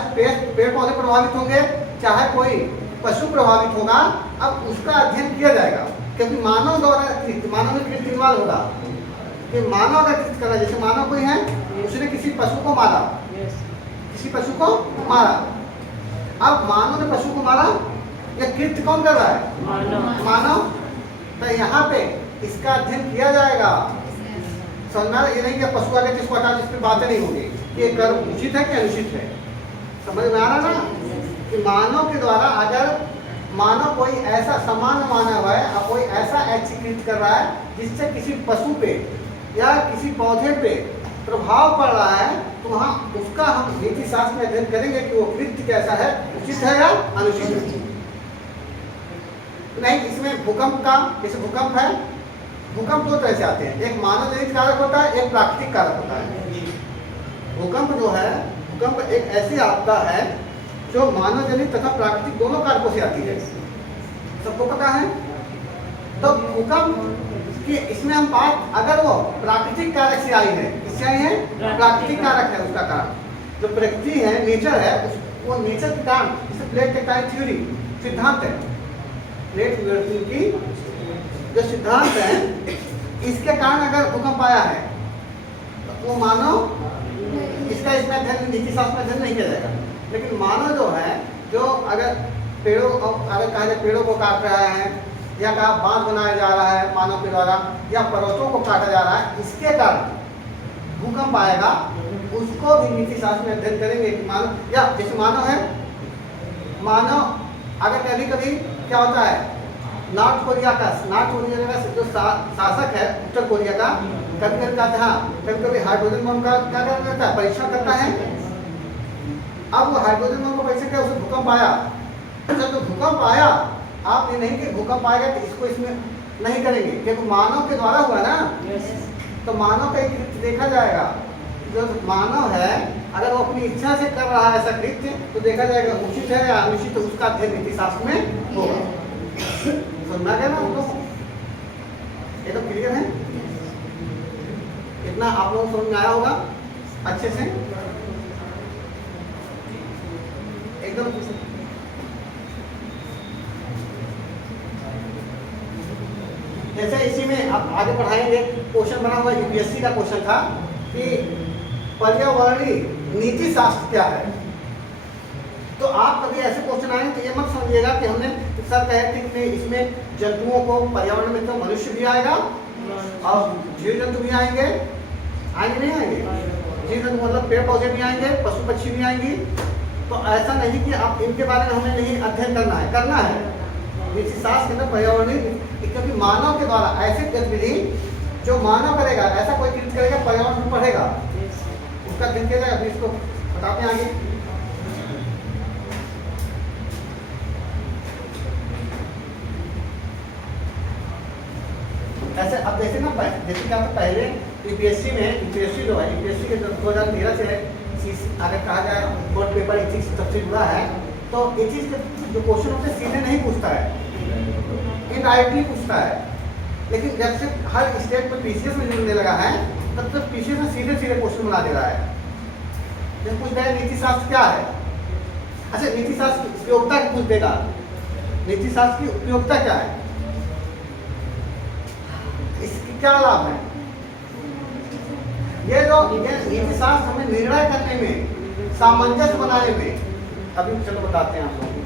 पेड़ पौधे प्रभावित होंगे, चाहे कोई पशु प्रभावित होगा, अब उसका अध्ययन किया जाएगा। क्योंकि मानव द्वारा मानव में कृत्य इन्वॉल्व होगा कि मानव का कृत्य करना। जैसे मानव कोई है, उसने किसी पशु को मारा, किसी पशु को मारा, अब मानव ने पशु को मारा, यह कृत्य कौन कर रहा है, मानव। तो यहाँ पे इसका अध्ययन किया जाएगा। समझना, ये नहीं कि पशु आगे जिसको हटा जिस पर बातें नहीं होगी कि ये कर्म उचित है कि अनुचित है। समझ में आ रहा ना कि मानव के द्वारा अगर मानव कोई ऐसा सामान्य मानव है और कोई ऐसा ऐच्छिक कृत्य कर रहा है जिससे किसी पशु पे या किसी पौधे पे प्रभाव पड़ रहा है, तो वहाँ उसका हम नीति शास्त्र में अध्ययन करेंगे कि वो कृत्य कैसा है, उचित है या अनुचित है। नहीं, इसमें भूकंप का, जैसे भूकंप है, भूकंप दो तरह से आते हैं, एक मानव जनित कारक होता है, एक प्राकृतिक कारक होता है। भूकंप जो है, भूकंप एक ऐसी आपदा है जो मानव जनित तथा प्राकृतिक दोनों कारकों से आती है, सबको पता है। तो भूकंप कि इसमें हम बात, अगर वो प्राकृतिक कारक से आई है, किससे आई है, प्राकृतिक कारक है, उसका कारण जो प्रकृति है, नेचर है, वो नेचर के कारण, जैसे प्लेट टेक्टाइल थ्योरी सिद्धांत है, प्लेट विवर्तन की जो सिद्धांत है, इसके कारण अगर भूकंप आया है तो वो मानव इसका अध्ययन नीति शास्त्र में अध्ययन नहीं किया जाएगा। लेकिन मानव जो है, जो अगर कहा जाए पेड़ों को काट रहा है या कहा बांध बनाया जा रहा है मानव के द्वारा या पर्वतों को काटा जा रहा है, इसके कारण भूकंप आएगा, उसको भी नीति शास्त्र में अध्ययन करेंगे कि मानव, या जैसे मानव है, मानव अगर कभी कभी क्या होता है नॉर्थ कोरिया का जो शासक है उत्तर कोरिया का, कभी कभी कहते हैं हाँ, कभी कभी हाइड्रोजन बम का क्या करता है, परीक्षण करता है। अब वो हाइड्रोजन बम का परीक्षण किया, उसमें भूकंप आया। जब तो भूकंप आया, आप ये नहीं कि भूकंप आएगा तो इसको इसमें नहीं करेंगे, क्योंकि मानव के द्वारा हुआ ना, तो मानव का एक कृत्य देखा जाएगा। जो मानव है अगर वो अपनी इच्छा से कर रहा है ऐसा कृत्य, तो देखा जाएगा उचित है या अनुचित, तो उसका अध्ययन नीति शास्त्र में होगा। सुनना क्या ना आपको, ये तो क्लियर है, इतना आप लोगों को समझ में आया होगा अच्छे से एकदम। जैसे इसी में आप आगे पढ़ाएंगे, क्वेश्चन बना हुआ यूपीएससी का क्वेश्चन था कि पर्यावरणीय नीति शास्त्र क्या है। तो आप कभी ऐसे क्वेश्चन आए तो ये मत समझिएगा कि हमने सर कहे थे कि इसमें जंतुओं को पर्यावरण में तो मनुष्य भी आएगा और जीव जंतु भी आएंगे, आएंगे नहीं आएंगे, जीव जंतु मतलब पेड़ पौधे भी आएंगे, पशु पक्षी भी आएंगी। तो ऐसा नहीं कि आप इनके बारे में हमें नहीं अध्ययन करना है। नीति शास्त्र के अंदर पर्यावरणीय, क्योंकि मानव के द्वारा ऐसे गतिविधि जो मानव करेगा, ऐसा कोई कृत्य करेगा पर्यावरण में पढ़ेगा, उसका अध्ययन किया जाएगा। अभी इसको बताते हैं आगे। ऐसे अब जैसे ना जैसे क्या था पहले यूपीएससी जो है, यूपीएससी के 2013 से अगर कहा जाए बोर्ड पेपर इथिक्स सबसे जुड़ा है, तो इथिक्स के जो क्वेश्चन होते हैं सीधे नहीं पूछता है, इनडायरेक्टली पूछता है। लेकिन जब से हर स्टेट पर पीसीएस में जुड़ने लगा है, तब तक पीसीएस में सीधे क्वेश्चन बना दे रहा है। जब पूछ रहा है नीति शास्त्र क्या है, अच्छा नीति शास्त्र की उपयोगिता पूछ देगा, नीति शास्त्र की उपयोगिता क्या है, इसकी क्या लाभ है। ये नीति शास्त्र हमें निर्णय करने में, सामंजस्य बनाने में, अभी चलो बताते हैं आप लोगों को।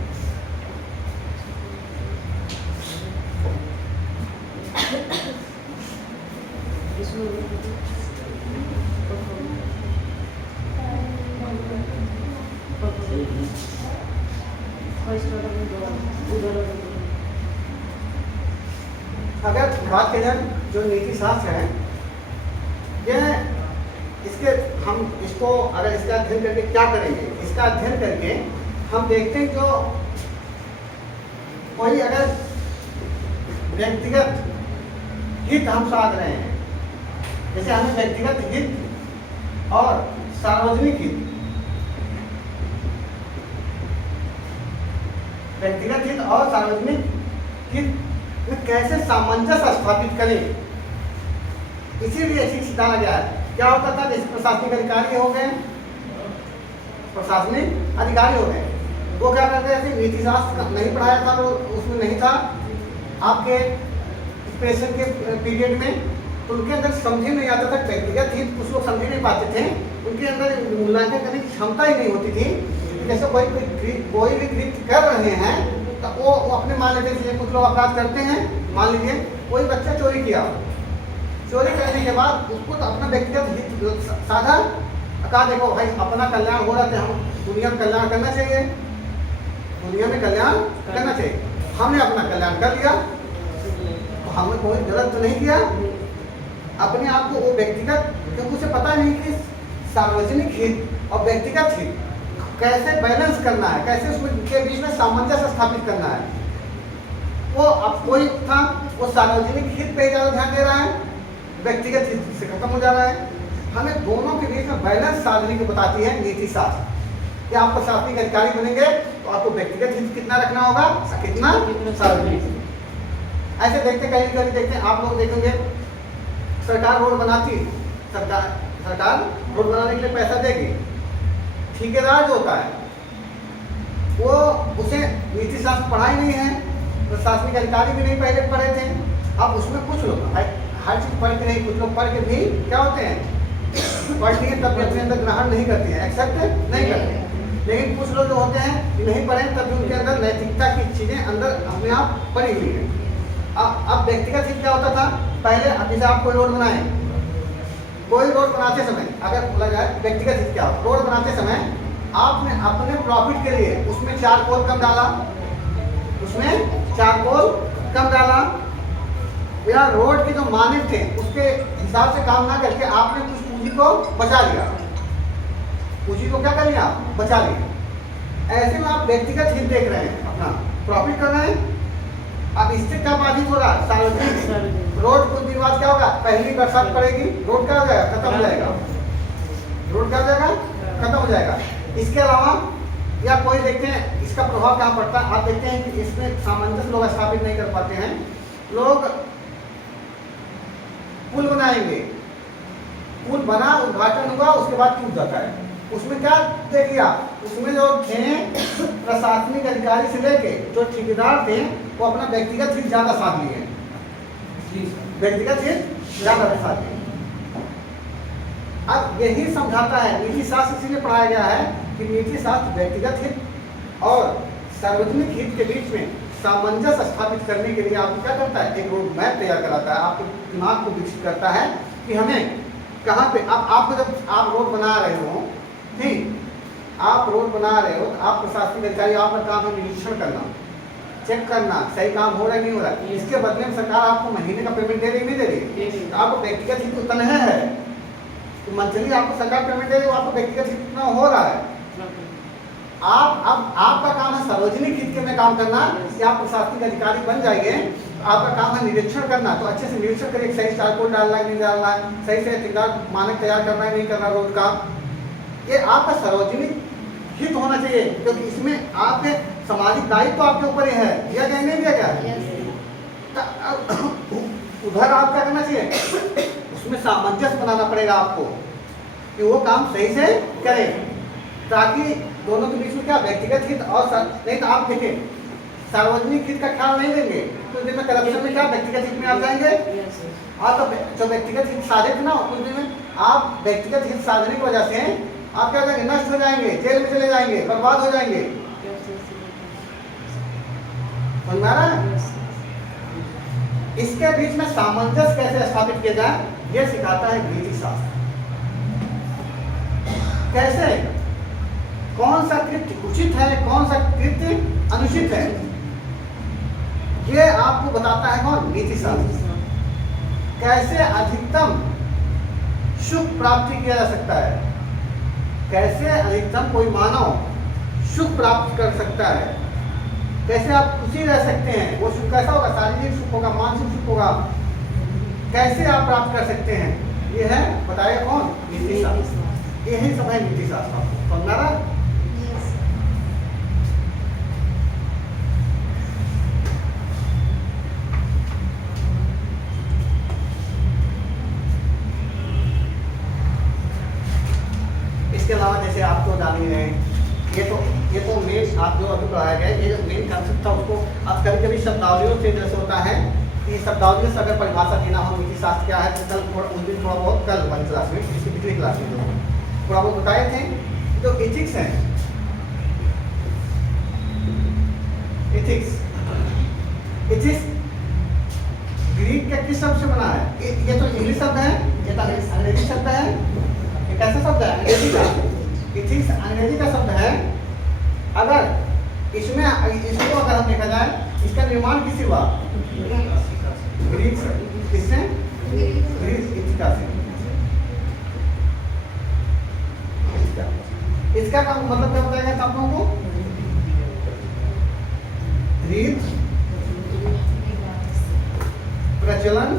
अगर बात करें जो नीति शास्त्र है, यह इसके हम इसको अगर इसका अध्ययन करके क्या करेंगे, इसका अध्ययन करके हम देखते हैं जो कोई अगर व्यक्तिगत हित हम साध रहे हैं, जैसे हमें व्यक्तिगत हित और सार्वजनिक हित, व्यक्तिगत हित और सार्वजनिक हित में कैसे सामंजस्य स्थापित करें, इसीलिए शिक्षित डाला गया है। क्या होता था, जैसे प्रशासनिक अधिकारी हो गए, प्रशासनिक अधिकारी हो गए, वो क्या करते थे, नीति शास्त्र नहीं पढ़ाया था, वो उसमें नहीं था आपके प्रेशर के पीरियड में, तो उनके अंदर समझ ही नहीं आता था व्यक्तिगत हित, कुछ लोग समझ ही नहीं पाते थे, उनके अंदर मूल्यांकन करने की क्षमता ही नहीं होती थी। जैसे कोई भी कृत्य कर रहे हैं तो वो अपने मान लेते हैं, कुछ लोग अपराध करते हैं, मान लीजिए कोई बच्चा चोरी किया, चोरी करने के बाद उसको तो अपना व्यक्तिगत हित साधा, कहा देखो भाई अपना कल्याण हो रहा है, हम दुनिया में कल्याण करना चाहिए, दुनिया में कल्याण करना चाहिए, हमने अपना कल्याण कर लिया, तो हमने कोई गलत तो नहीं किया। अपने आप को वो व्यक्तिगत, क्योंकि उसे पता नहीं कि सार्वजनिक हित और व्यक्तिगत हित कैसे बैलेंस करना है, कैसे उसमें के बीच में सामंजस्य स्थापित करना है। वो अब कोई था वो सार्वजनिक हित पे ज़्यादा ध्यान दे रहा है, व्यक्तिगत हित से खत्म हो जा रहा है। हमें दोनों के बीच में बैलेंस साधने को बताती है नीति शास्त्र कि आप प्रशासनिक अधिकारी बनेंगे तो आपको व्यक्तिगत हित कितना रखना होगा, कितना सार्वजनिक। ऐसे देखते कहीं देखते आप लोग देखेंगे सरकार रोड बनाती, सरकार रोड बनाने के लिए पैसा देगी, ठेकेदार जो होता है वो उसे नीति शास्त्र पढ़ाई नहीं है, प्रशासनिक अधिकारी भी नहीं पहले पढ़े थे। अब उसमें कुछ लोग हर चीज़ पढ़ के नहीं, कुछ लोग पढ़ के भी क्या होते हैं, पढ़ती है तब भी अपने अंदर ग्रहण नहीं करते हैं, एक्सेप्ट नहीं करते हैं। लेकिन कुछ लोग जो होते हैं कि नहीं पढ़े तब भी उनके अंदर नैतिकता की चीज़ें अंदर अपने आप पड़ी हुई है। अब व्यक्तिगत हित क्या होता था पहले, अब जैसे आप कोई रोड बनाए, कोई रोड बनाते समय अगर बोला जाए व्यक्तिगत हित क्या हो, रोड बनाते समय आपने अपने प्रॉफिट के लिए उसमें चारकोल कम डाला, उसमें चारकोल कम डाला, या रोड के जो मानक थे उसके हिसाब से काम ना करके आपने कुछ पूंजी को बचा लिया, पूंजी को क्या कर लिया, बचा लिया। ऐसे में आप व्यक्तिगत हित देख रहे हैं, अपना प्रॉफिट कर रहे हैं। अब इससे क्या बाधित हो रहा है, सार्वजनिक। रोड कुछ दिन बाद क्या होगा, पहली बरसात पड़ेगी, रोड क्या हो जाएगा, खत्म हो जाएगा, रोड क्या हो जाएगा, खत्म हो जाएगा। इसके अलावा या कोई देखते हैं इसका प्रभाव क्या पड़ता है, आप देखते हैं कि इसमें सामंजस्य लोग स्थापित नहीं कर पाते हैं। लोग पुल बनाएंगे, पुल बना, उद्घाटन हुआ, उसके बाद टूट जाता है। उसमें क्या देख लिया, उसमें जो थे प्रशासनिक अधिकारी से लेके जो ठेकेदार थे वो अपना व्यक्तिगत हित ज्यादा साथ लिए, व्यक्तिगत हित ज्यादा साथ लिए। अब यही समझाता है नीति शास्त्र, इसीलिए पढ़ाया गया है कि नीति शास्त्र व्यक्तिगत हित और सार्वजनिक हित के बीच में सामंजस्य स्थापित करने के लिए आपको क्या करता है, एक रोड मैप तैयार कराता है, आपको दिमाग को विकसित करता है कि हमें कहाँ पे। अब आपको जब आप रोड बना रहे हो, ठीक, आप रोड बना रहे हो, तो आप प्रशासनिक अधिकारी, आपका काम है निरीक्षण करना, चेक करना सही काम हो रहा है नहीं हो रहा है। इसके बदले में सरकार आपको महीने का पेमेंट दे रही नहीं दे रही, तो आपको व्यक्तिगत हित उतना है, तो मंथली आपको सरकार पेमेंट दे रही है, आपको व्यक्तिगत हित उतना हो रहा है। आप अब आपका काम है सार्वजनिक हित के में काम करना, कि आप प्रशासनिक अधिकारी बन जाएंगे, आपका काम है निरीक्षण करना, तो अच्छे से निरीक्षण करिए, सही चार्कोल डालना है नहीं डालना है, सही से ठेकेदार मानक तैयार करना है नहीं करना रोड का। ये आपका सार्वजनिक हित होना चाहिए, क्योंकि इसमें आपके सामाजिक दायित्व तो आपके ऊपर ही है, दिया गया नहीं दिया गया। उधर आप क्या करना चाहिए, उसमें सामंजस्य बनाना पड़ेगा आपको कि वो काम सही से करें, ताकि दोनों के बीच में क्या व्यक्तिगत हित और नहीं तो आप देखें सार्वजनिक हित का ख्याल नहीं देंगे तो दिन में करप्शन में क्या व्यक्तिगत हित में आप जाएंगे। और तो जो व्यक्तिगत हित साधित ना उस दिन में आप व्यक्तिगत हित साधने की वजह से आप क्या हो जाएंगे, नष्ट हो जाएंगे, जेल में चले जाएंगे, बर्बाद हो जाएंगे। समझ में आ रहा है? इसके बीच में सामंजस्य कैसे स्थापित किया जाए ये सिखाता है नीति शास्त्र। कैसे, कौन सा कृत्य उचित है, कौन सा कृत्य अनुचित है, ये आपको बताता है कौन, नीति शास्त्र। कैसे अधिकतम सुख प्राप्ति किया जा सकता है, कैसे अधिकतम कोई मानव सुख प्राप्त कर सकता है, कैसे आप खुशी रह सकते हैं, वो सुख कैसा होगा, शारीरिक सुख होगा, मानसिक सुख होगा, कैसे आप प्राप्त कर सकते हैं, ये है बताएगा कौन, नीति शास्त्र। यही सब है नीति शास्त्र। समझा रहा? इसके अलावा जैसे आप तो जान ही रहे हैं, ये तो मेन आप जो अभी पढ़ाया गया, ये जो मेन कंसेप्ट था उसको आप कभी कभी शब्दावलियों से जैसे होता है कि शब्दावलियों से अगर परिभाषा देना हो नीति शास्त्र क्या है, तो कल उस दिन थोड़ा बहुत, कल वाली क्लास में, इसकी पिछली क्लास में जो थोड़ा बहुत बताए थे। जो एथिक्स है, एथिक्स ग्रीक के किस शब्द से बना है, ये तो इंग्लिश शब्द है, ये तो अंग्रेजी शब्द है, ये कैसा शब्द है, अंग्रेजी का। एथिक्स अंग्रेजी का शब्द है। अगर इसमें इसको अगर हम देखा जाए, इसका निर्माण किससे हुआ, ग्रीक से। किससे, ग्रीक एथिका से। इसका मतलब क्या बताएगा आप लोगों को, रीत, प्रचलन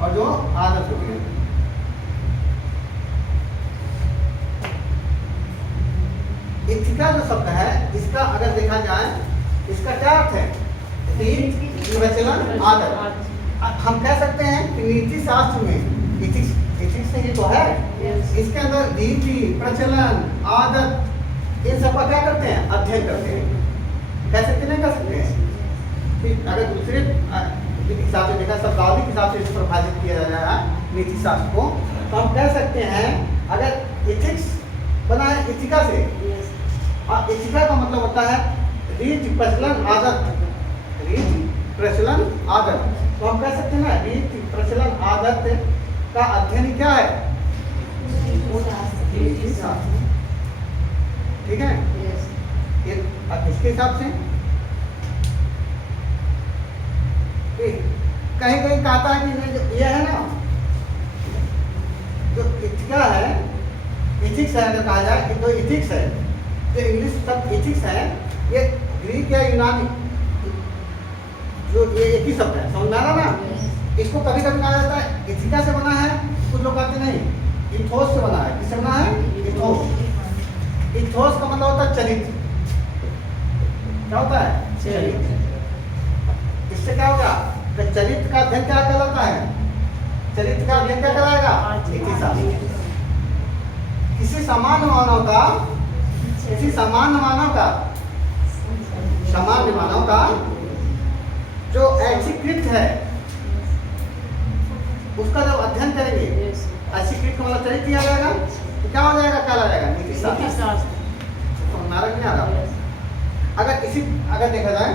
और जो आदत होती है। एथिका जो शब्द है, इसका अगर देखा जाए, इसका क्या अर्थ है, रीत, प्रचलन, आदत। हम कह सकते हैं कि नीति शास्त्र में एथिक्स से ही तो है, इसके अंदर रीति, प्रचलन, आदत, इन सब का क्या करते हैं, अध्ययन करते हैं। कह सकते नहीं कर सकते हैं। फिर अगर दूसरे हिसाब से देखा, शब्दावली के हिसाब से इसको परिभाषित किया जा रहा है नीति शास्त्र को, तो हम कह सकते हैं अगर एथिक्स बना है एथिका से, और एथिका का मतलब होता है रीति, प्रचलन, आदत। रीति, प्रचलन, आदत, तो हम कह सकते हैं ना रीति, प्रचलन, आदत का अध्ययन क्या है, नीति शास्त्र। ठीक है, इसके हिसाब से कहीं कहीं कहता है कि ये है ना जो इथिका है, इथिक्स है, अगर कहा जाए कि जो इथिक्स है, जो इंग्लिश शब्द इथिक्स है, ये ग्रीक या यूनानी जो ये एक ही शब्द है, समझ में आ रहा ना। इसको कभी कभी कहा जाता है इथिका से बना है, कुछ लोग कहते नहीं इथोस से बना है। किससे बना है? इथोस। इथोस का मतलब होता है चरित्र। क्या होता है? चरित्र। इससे क्या होगा? तो चरित्र का अध्ययन क्या कहलाता है? चरित्र का अध्ययन क्या कराएगा? इतिहास। किसी सामान्य मानव का, किसी सामान्य मानव का, सामान्य मानव का जो ऐच्छिकृत है उसका जब अध्ययन करेंगे, ऐच्छिकृत का मतलब चरित्र किया जाएगा तो क्या हो जाएगा? क्या जाएगा? नीति शास्त्र। तो नारक नहीं आ रहा। अगर देखा जाए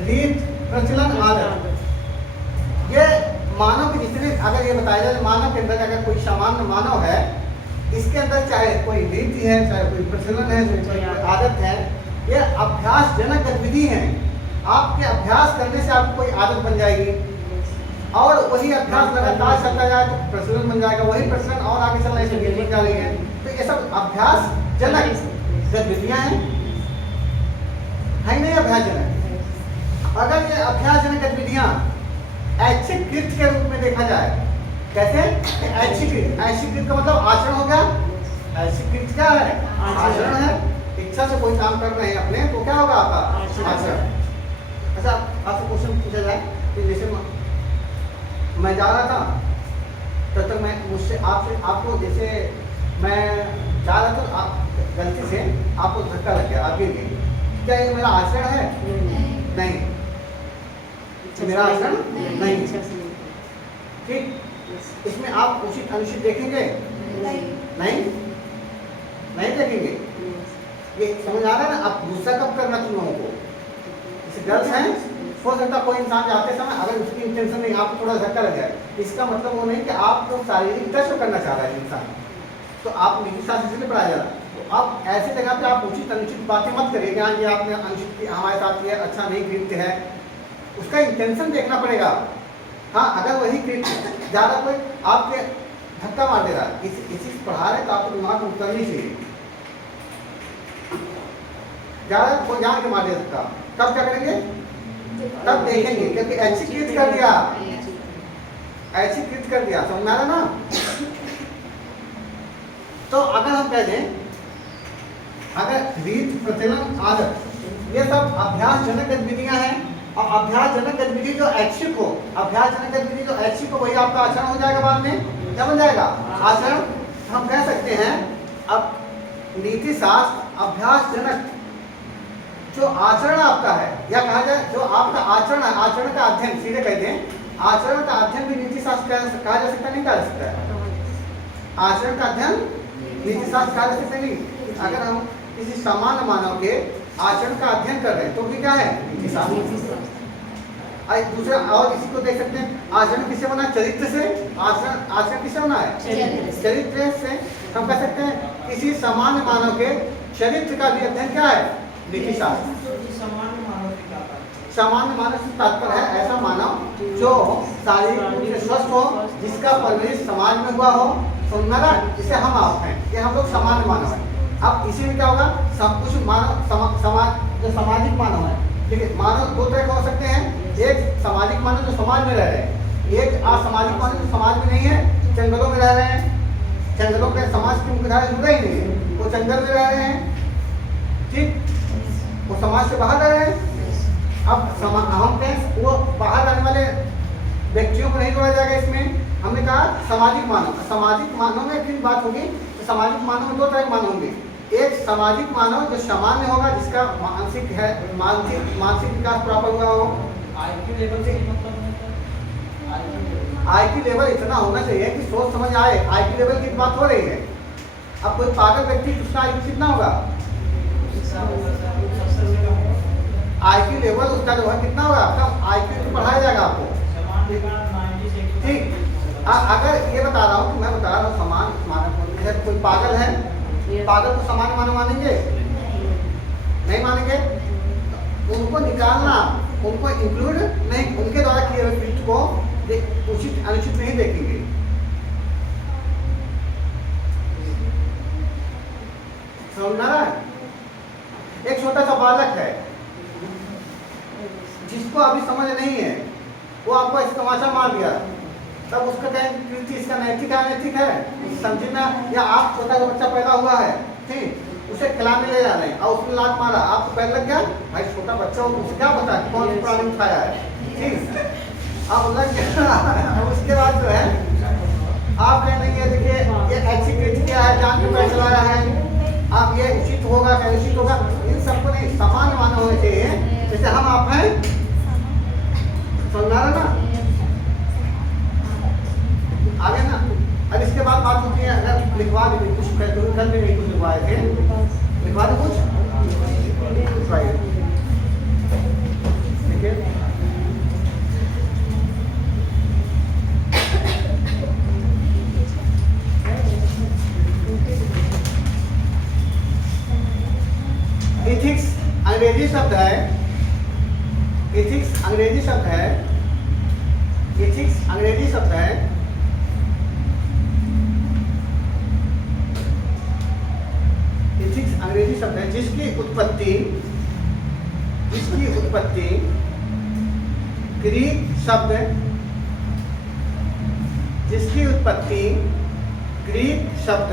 रीत, प्रचलन, आदत, ये मानव के जितने, अगर ये बताया जाए मानव के अंदर अगर कोई सामान्य मानव है, इसके अंदर चाहे कोई रीति है, चाहे कोई प्रचलन है, चाहे कोई आदत है, ये अभ्यास जनक गतिविधि है। आपके अभ्यास करने से आपको कोई आदत बन जाएगी और वही अभ्यास लगातार चलता जाए तो प्रचलन बन जाएगा, वही प्रचलन और आगे चलने से रीति बन जा रही है। तो ये सब अभ्यास जनक गतिविधियां हैं, है नहीं अभ्यास जनक। अगर ये अभ्यास जनक गतिविधियां ऐच्छिकृत के रूप में देखा जाए, कैसे? ऐच्छिकृत, ऐच्छिकृत का मतलब आचरण हो गया। ऐच्छिकृत क्या है? आचरण है। इच्छा से कोई काम कर रहे हैं अपने तो क्या होगा आपका? आचरण। अच्छा, आपसे क्वेश्चन पूछा जाए कि जैसे मैं जा रहा था तब तक मैं मुझसे आपको जैसे मैं जा रहा था, आप गलती से आपको धक्का लग गया, आप गिर गए, क्या ये मेरा आचरण है? नहीं, मेरा आचरण नहीं। ठीक, इसमें आप उचित अनुचित देखेंगे? नहीं देखेंगे। ये समझ आ रहा है ना? आप गुस्सा कब करना तुम लोगों को? जैसे गर्ल्स हैं, हो सकता कोई इंसान जाते समय अगर उसकी इंटेंशन नहीं, आपको थोड़ा धक्का लग जाए, इसका मतलब वो नहीं कि आपको शारीरिक टच करना चाह रहा है इंसान, तो आप नीति शास्त्र इसलिए पढ़ाया जा रहा है। तो आप ऐसे जगह पे आप उचित अनुचित बातें मत करिए कि हाँ ये आपने अनुचित की, हमारे साथ ये अच्छा नहीं कृत्य है, उसका इंटेंशन देखना पड़ेगा। हाँ, अगर वही कृत्य ज़्यादा कोई आपके धक्का मार दे रहा है, इसी पढ़ा रहे तो आपको दिमाग में उतरनी चाहिए। ज़्यादा कोई जान के मार दे धक्का, तब क्या करेंगे? तब देखेंगे, क्योंकि ऐच्छिकृत कर दिया, ऐच्छिकृत कर दिया। समझ में आ रहा ना? तो अगर हम कह दें, अगर रीत, प्रचलन, आदत, ये सब अभ्यास जनक गतिविधियां हैं, और अभ्यास जनक गतिविधि जो ऐच्छिक हो, अभ्यास जनक गतिविधि जो ऐच्छिक हो, वही आपका आचरण हो जाएगा। बाद में क्या बन जाएगा? आचरण। हम कह सकते हैं अब नीति शास्त्र अभ्यास जनक जो आचरण आपका है, या कहा जाए जो आपका आचरण है, आचरण का अध्ययन, सीधे कहते हैं आचरण का अध्ययन भी नीति शास्त्र कहा जा सकता है, नहीं कहा जा सकता है? आचरण का अध्ययन नीति शास्त्र कहा जा सकता है नहीं। अगर हम किसी सामान्य मानव के आचरण का अध्ययन कर रहे हैं तो भी क्या है? नीति शास्त्र। दूसरा और इसी को देख सकते हैं, आचरण किससे बना? चरित्र से। आचरण किससे बना है? चरित्र से। हम कह सकते हैं किसी सामान्य मानव के चरित्र का भी अध्ययन क्या है? नीति शास्त्र। सामान्य मानव से तात्पर्य है ऐसा मानव जो शारीरिक रूप से स्वस्थ हो, जिसका परवरिश समाज में हुआ हो, समझना, जिसे हम आप हैं, ये हम लोग सामान्य मानव हैं। अब इसी में क्या होगा? सब कुछ मानव समाज जो सामाजिक मानव है, ठीक है। मानव दो तरह के हो सकते हैं, एक सामाजिक मानव जो समाज में रह रहे हैं, एक असामाजिक मानव जो समाज में नहीं है, जंगलों में रह रहे हैं। जंगलों के समाज की मुख्यधारा जुड़ा ही नहीं है, वो जंगल में रह रहे हैं, ठीक, वो समाज से बाहर रह रहे हैं। अब हम कहें वो बाहर रहने वाले व्यक्तियों को नहीं जोड़ा जाएगा इसमें। हमने कहा सामाजिक मानव। सामाजिक मानव में फिर बात होगी तो सामाजिक मानव में दो तरह के मानव होंगे। एक सामाजिक मानव जो सामान्य होगा, जिसका मानसिक विकास प्राप्त हुआ हो। IQ लेवल से मतलब IQ लेवल इतना होना चाहिए कि सोच समझ आए। IQ लेवल की बात हो रही है। अब कोई पागल व्यक्ति, उसका IQ कितना होगा? IQ लेवल उसका जो है कितना होगा? तब IQ तो पढ़ाया जाएगा आपको, ठीक। अगर ये बता रहा हूँ कि मैं बता रहा हूँ समान मानव है, कोई पागल है, पागल को सामान्य मानव मानेंगे? नहीं मानेंगे। उनको निकालना, उनको इंक्लूड नहीं, उनके द्वारा किए हुए कृत्य को उचित अनुचित नहीं देखेंगे। समझ आ रहा है? एक छोटा सा बालक है जिसको अभी समझ नहीं है, वो आपको ऐसे तमाशा मार दिया, तब उसका कहें कृत्य इसका नैतिक है अनैतिक है समझे ना। या आप छोटा सा बच्चा पैदा हुआ है, ठीक, उसे खिलाने ले जा रहे हैं और उसने लात मारा, आपको पैर लग गया, भाई छोटा बच्चा हो उसे क्या पता कौन सा प्राणी उठाया है, ठीक, आप लग गया। उसके बाद जो है आप कह नहीं है देखिए ये ऐसी कृत्य क्या है, जान के पैसा लाया है, आप ये उचित होगा क्या उचित होगा, इन सबको नहीं, समान माना होना चाहिए। जैसे हम आप हैं, समझा रहे ना, आगे ना। अब इसके बाद बात होती है, अगर लिखवा देंगे कुछ कल भी नहीं कुछ लिखवाए थे, लिखवा दे कुछ लिखवाइए, ठीक है। एथिक्स अंग्रेजी शब्द है, एथिक्स अंग्रेजी शब्द है, एथिक्स अंग्रेजी शब्द है। एथिक्स अंग्रेजी शब्द है जिसकी उत्पत्ति ग्रीक शब्द, जिसकी उत्पत्ति ग्रीक शब्द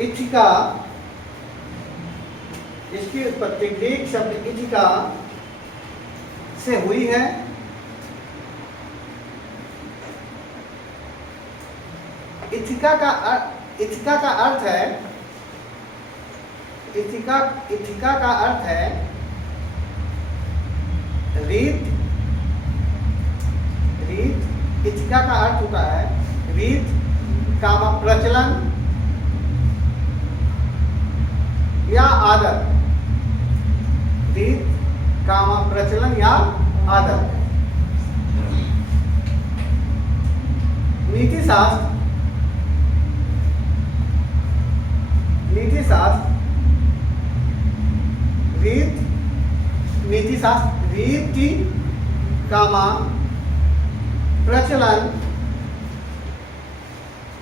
इथिका, जिसकी उत्पत्ति ग्रीक शब्द इथिका से हुई है। इथिका का अर्थ है, इथिका का अर्थ है रीत, इथिका का अर्थ होता है रीत, कामा प्रचलन या आदत, रीत, कामा प्रचलन या आदत। नीति शास्त्र रीति, कामा प्रचलन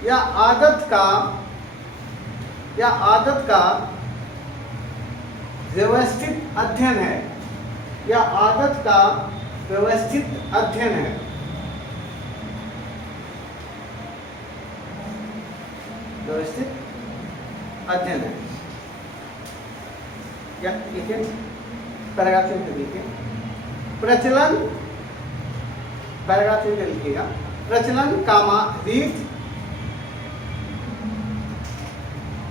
या आदत का व्यवस्थित अध्ययन है, या आदत का व्यवस्थित अध्ययन है। व्यवस्थित अध्ययन है, या ठीक है, पैराग्राफ चुन के लिखिए। प्रचलन, पैराग्राफ चुन के लिखिएगा। प्रचलन, कामा रीत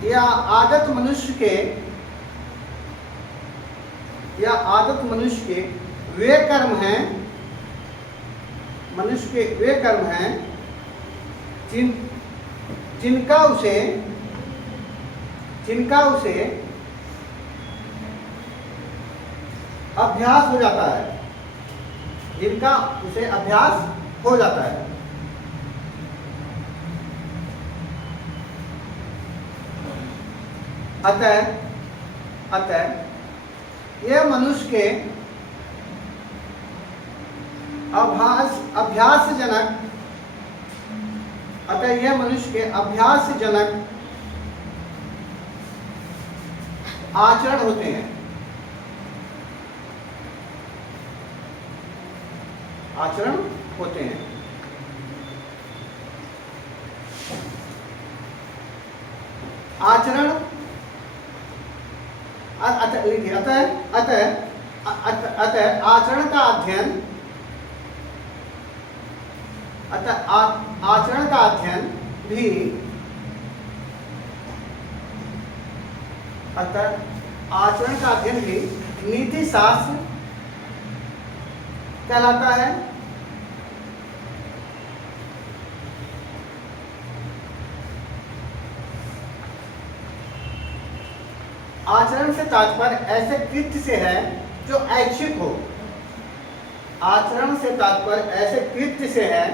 या आदत मनुष्य के वे कर्म हैं, मनुष्य के वे कर्म हैं जिनका उसे अभ्यास हो जाता है, जिनका उसे अभ्यास हो जाता है। अतः यह मनुष्य के अभ्यासजनक आचरण होते हैं। आचरण होते हैं। आचरण अतः आचरण का अध्ययन भी नीति शास्त्र कहलाता है। आचरण से तात्पर्य ऐसे कृत्य से है जो ऐच्छिक हो। आचरण से तात्पर्य ऐसे कृत्य से है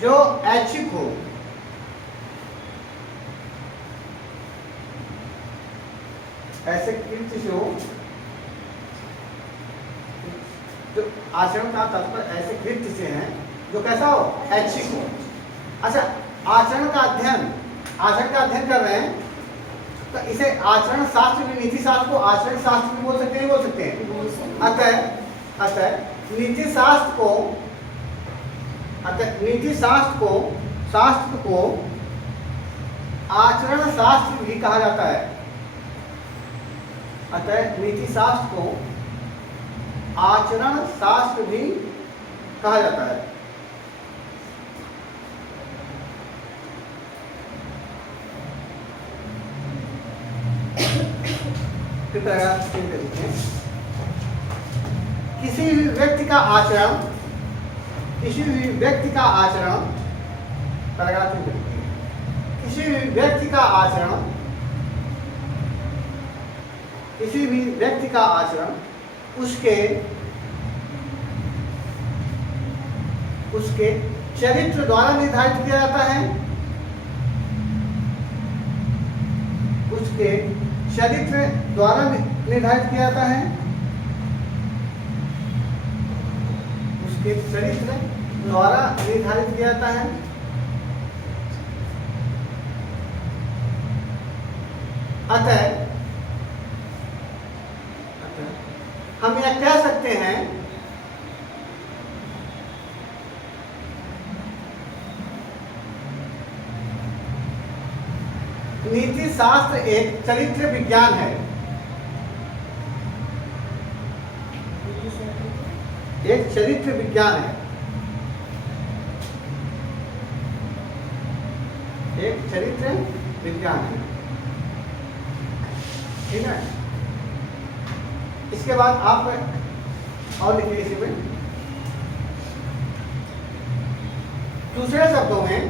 जो ऐच्छिक हो। ऐसे कृत्य से हो, जो आचरण का तात्पर्य ऐसे कृत्य से है जो कैसा हो, ऐच्छिक हो। अच्छा, आचरण का अध्ययन कर रहे हैं तो इसे आचरण शास्त्र भी, नीति शास्त्र को आचरण शास्त्र भी बोल सकते हैं, बोल सकते हैं। अतः नीति शास्त्र को आचरण शास्त्र भी कहा जाता है। अतः नीति शास्त्र को आचरण शास्त्र भी कहा जाता है। किसी भी व्यक्ति का आचरण किसी भी व्यक्ति का आचरण उसके चरित्र द्वारा निर्धारित किया जाता है। उसके चरित्र द्वारा निर्धारित किया जाता है। उसके चरित्र द्वारा निर्धारित किया जाता है। अतः हम यह कह सकते हैं नीति शास्त्र एक चरित्र विज्ञान है। एक चरित्र विज्ञान है। एक चरित्र विज्ञान है। ठीक है। इसके बाद आप और लिखिए इसी में, दूसरे शब्दों में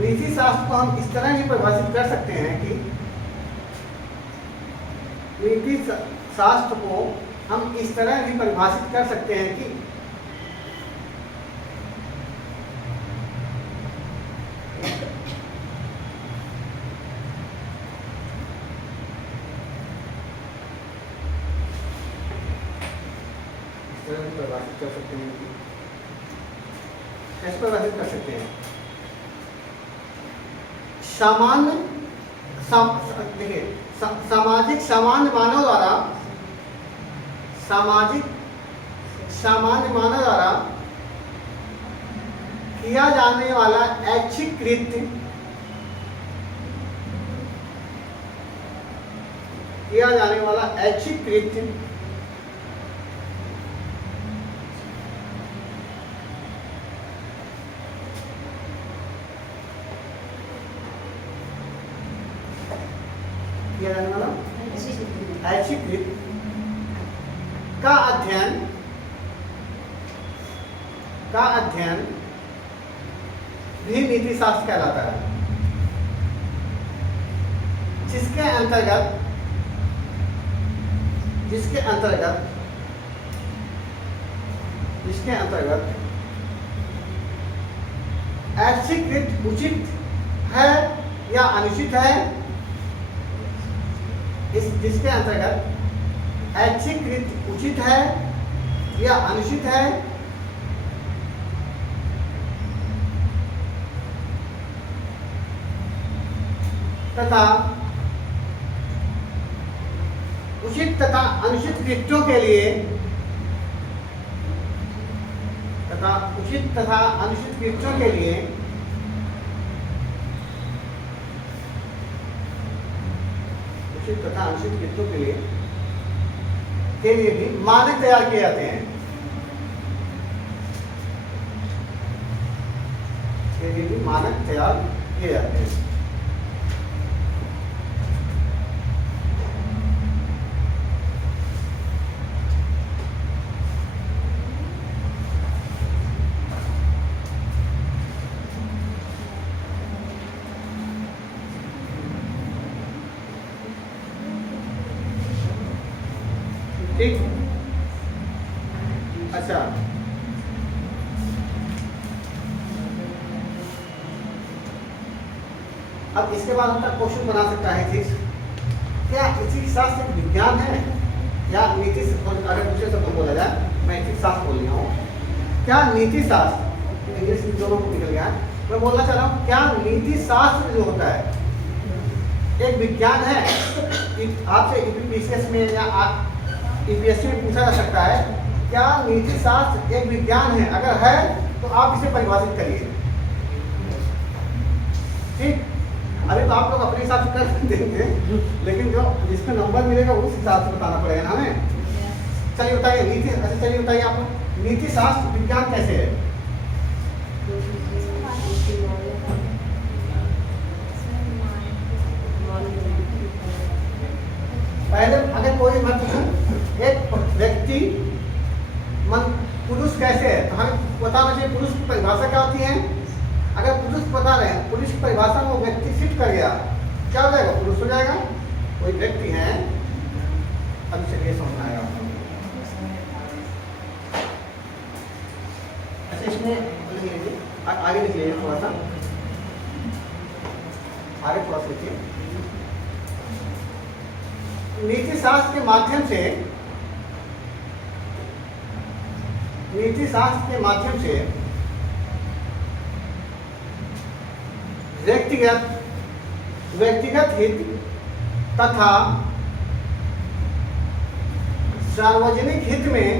नीति शास्त्र को हम इस तरह ही परिभाषित कर सकते हैं कि नीति शास्त्र को हम इस तरह भी परिभाषित कर सकते हैं कि कैसे परिभाषित कर सकते हैं? सामान्य देखिए, सामाजिक सामान्य मानव द्वारा किया जाने वाला ऐच्छिक कृत्य ऐच्छिक कृत्य का अध्ययन भी नीति शास्त्र कहलाता है, जिसके अंतर्गत ऐच्छिक कृत्य उचित है या अनुचित है, जिसके अंतर्गत ऐच्छिक कृत्य उचित है या अनुचित है, तथा उचित तथा अनुचित कृत्यों के लिए भी मानक तैयार किए जाते हैं। ठीक। अच्छा, अब इसके बाद उनका क्वेश्चन बना सकता है एथिक्स, क्या एथिक्स शास्त्र एक विज्ञान है या नीति? अगर दूसरे शब्द बोला जाए, मैं एथिक्स शास्त्र बोल रहा हूँ, क्या नीति शास्त्र, इंग्लिश में दोनों को निकल गया है, मैं बोलना चाह रहा हूँ क्या नीति शास्त्र जो होता है एक विज्ञान है? आपसे यूपीपीसीएस में या यूपीएससी में पूछा जा सकता है क्या नीति शास्त्र एक विज्ञान है? अगर है तो आप इसे परिभाषित करिए। ठीक, अभी तो आप लोग अपने हिसाब से कर देंगे, लेकिन जो जिसमें नंबर मिलेगा उस हिसाब से बताना पड़ेगा ना हमें। चलिए बताइए नीति, अच्छा चलिए बताइए आप नीति शास्त्र विज्ञान कैसे है? पहले अगर कोई मैं पूछूं एक व्यक्ति पुरुष कैसे है तो हमें बताना चाहिए पुरुष की परिभाषा क्या होती है। अगर पुरुष बता रहे हैं, पुरुष की परिभाषा में वो व्यक्ति फिट कर गया, क्या हो जाएगा? पुरुष हो जाएगा। कोई व्यक्ति है, अभी चलिए समझना है आपको। अच्छा इसमें आगे लिखिए थोड़ा सा, आगे थोड़ा सा लिखिए। नीति शास्त्र के माध्यम से, नीति शास्त्र के माध्यम से व्यक्तिगत हित तथा सार्वजनिक हित में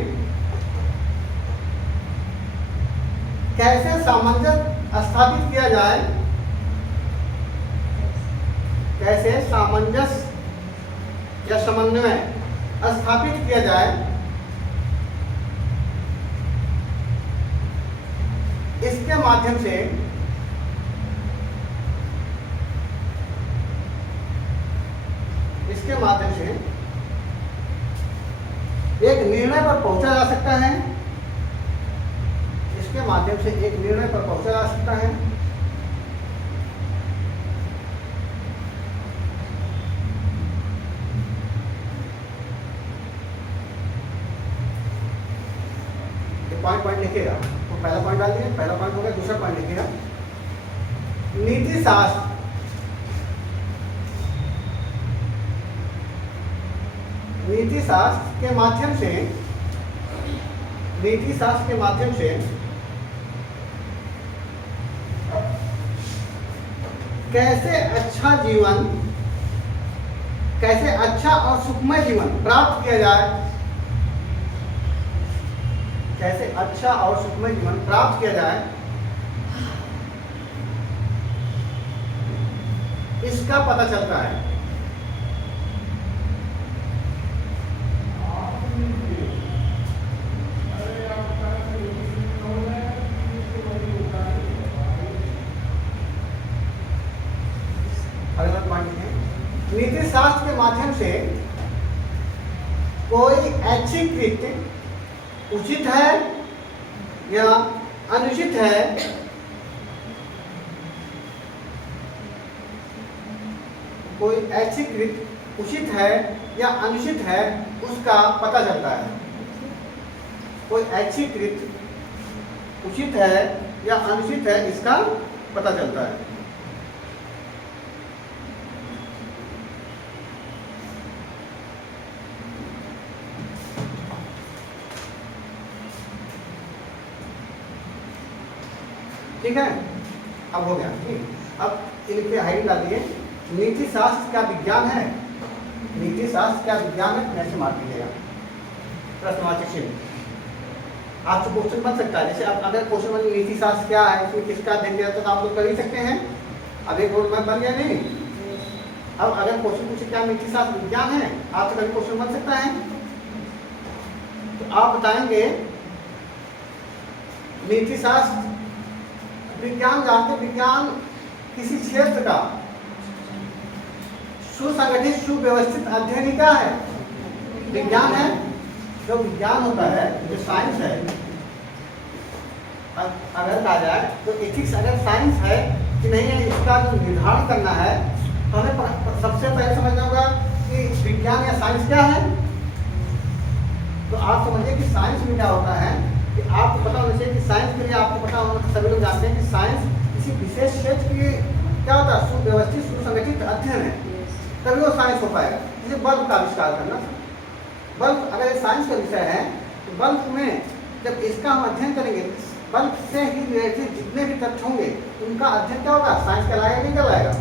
कैसे सामंजस्य स्थापित किया जाए, कैसे सामंजस्य या समन्वय स्थापित किया जाए, इसके माध्यम से एक निर्णय पर पहुंचा जा सकता है। इसके माध्यम से एक निर्णय पर पहुंचा जा सकता है। पॉइंट लिखिएगा, तो पहला पॉइंट डाल दिए, पहला पॉइंट हो गया, दूसरा पॉइंट लिखिएगा। नीति शास्त्र के माध्यम से, नीति शास्त्र के माध्यम से कैसे अच्छा जीवन, कैसे अच्छा और सुखमय जीवन प्राप्त किया जाए, कैसे अच्छा और सुखमय जीवन प्राप्त किया जाए, इसका पता चलता है। नीति शास्त्र के माध्यम से कोई ऐच्छिक कृत्य उचित है या अनुचित है, कोई ऐच्छिक कृत्य उचित है या अनुचित है उसका पता चलता है। कोई ऐच्छिक कृत्य उचित है या अनुचित है इसका पता चलता है। ठीक है, अब हो गया। ठीक, अब इनके हाइड डाल दिए। नीति शास्त्र क्या विज्ञान है? नीति शास्त्र क्या विज्ञान है? ऐसे मार दीजिएगा प्रश्नवाचक चिन्ह। आपसे क्वेश्चन बन सकता है, जैसे अब अगर क्वेश्चन बन नीति शास्त्र क्या है, इसमें किसका अध्ययन किया जाता है, तो आप लोग कर ही सकते हैं। अब एक बन गया नहीं। अब अगर क्वेश्चन पूछे क्या नीति शास्त्र विज्ञान है, आपसे कभी क्वेश्चन बन सकता है, तो आप बताएंगे नीति शास्त्र विज्ञान जानते, विज्ञान किसी क्षेत्र का सुसंगठित सुव्यवस्थित अध्ययन ही क्या है? विज्ञान है। जो विज्ञान होता है, जो साइंस है, अगर कहा जाए तो एथिक्स अगर साइंस है कि नहीं है, इसका जो निर्धारण करना है तो हमें सबसे पहले समझना होगा कि विज्ञान या साइंस क्या है। तो आप समझिए कि साइंस में क्या होता है कि आपको पता होना चाहिए कि साइंस के लिए आपको पता होना, सभी लोग जानते हैं कि साइंस किसी विशेष क्षेत्र की क्या होता है, सुव्यवस्थित सुसंगठित अध्ययन है, तभी वो साइंस हो पाएगा। जैसे बल्ब का आविष्कार करना, बल्ब अगर ये साइंस का विषय है तो बल्ब में जब इसका हम अध्ययन करेंगे, बल्ब से ही रिलेटेड जितने भी तथ्य होंगे उनका अध्ययन क्या होगा, साइंस कहलाएगा नहीं कहलाएगा।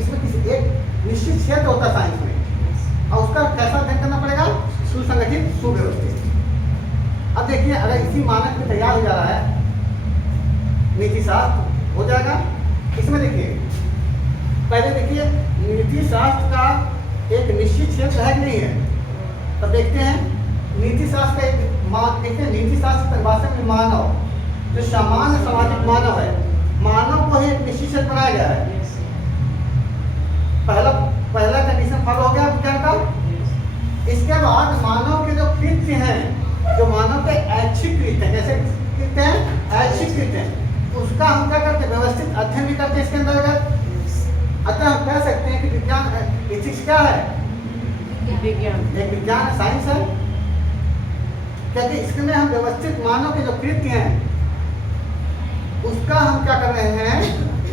इसमें किसी एक निश्चित क्षेत्र होता है साइंस में, और उसका कैसा अध्ययन करना पड़ेगा, सुसंगठित सुव्यवस्थित। अब देखिए अगर इसी मानक में तैयार हो जा रहा है नीति शास्त्र, हो जाएगा। इसमें देखिए पहले देखिए नीति शास्त्र का एक निश्चित क्षेत्र है कि नहीं है, तब देखते हैं नीति शास्त्र का एक देखते हैं नीति शास्त्र परिभाषा में मानव, जो सामान्य सामाजिक मानव है, मानव को ही एक निश्चित क्षेत्र बनाया गया है। पहला कंडीशन फॉलो हो गया विज्ञान का। इसके बाद मानव के जो कृत्य हैं, जो मानव के ऐच्छिक कृत्य हैं, जैसे कृत्य हैं ऐच्छिक कृत्य हैं, उसका हम क्या करते हैं, व्यवस्थित अध्ययन भी करते हैं इसके अंतर्गत। अतः हम कह सकते हैं कि विज्ञान एथिक्स क्या है, एक विज्ञान है, साइंस है, क्योंकि इसमें हम व्यवस्थित मानव के जो कृत्य हैं उसका हम क्या कर रहे हैं,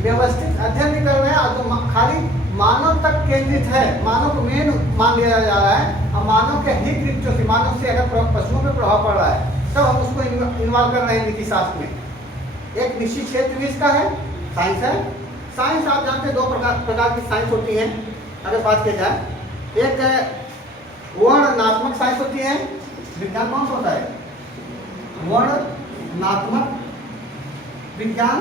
व्यवस्थित अध्ययन भी कर रहे हैं, और जो खाली मानव तक केंद्रित है, मानव को मेन मान लिया जा रहा है, और मानव के ही कृत्यों से, मानव से अगर पशुओं पर प्रभाव पड़ रहा है तब हम उसको इन्वॉल्व कर रहे हैं नीति शास्त्र में। एक निश्चित क्षेत्र भी इसका है, साइंस है। साइंस आप जानते हैं दो प्रकार की साइंस होती है अगर बात की जाए, एक वर्णनात्मक साइंस होती है, विज्ञान कौन सा होता है, वर्णनात्मक विज्ञान,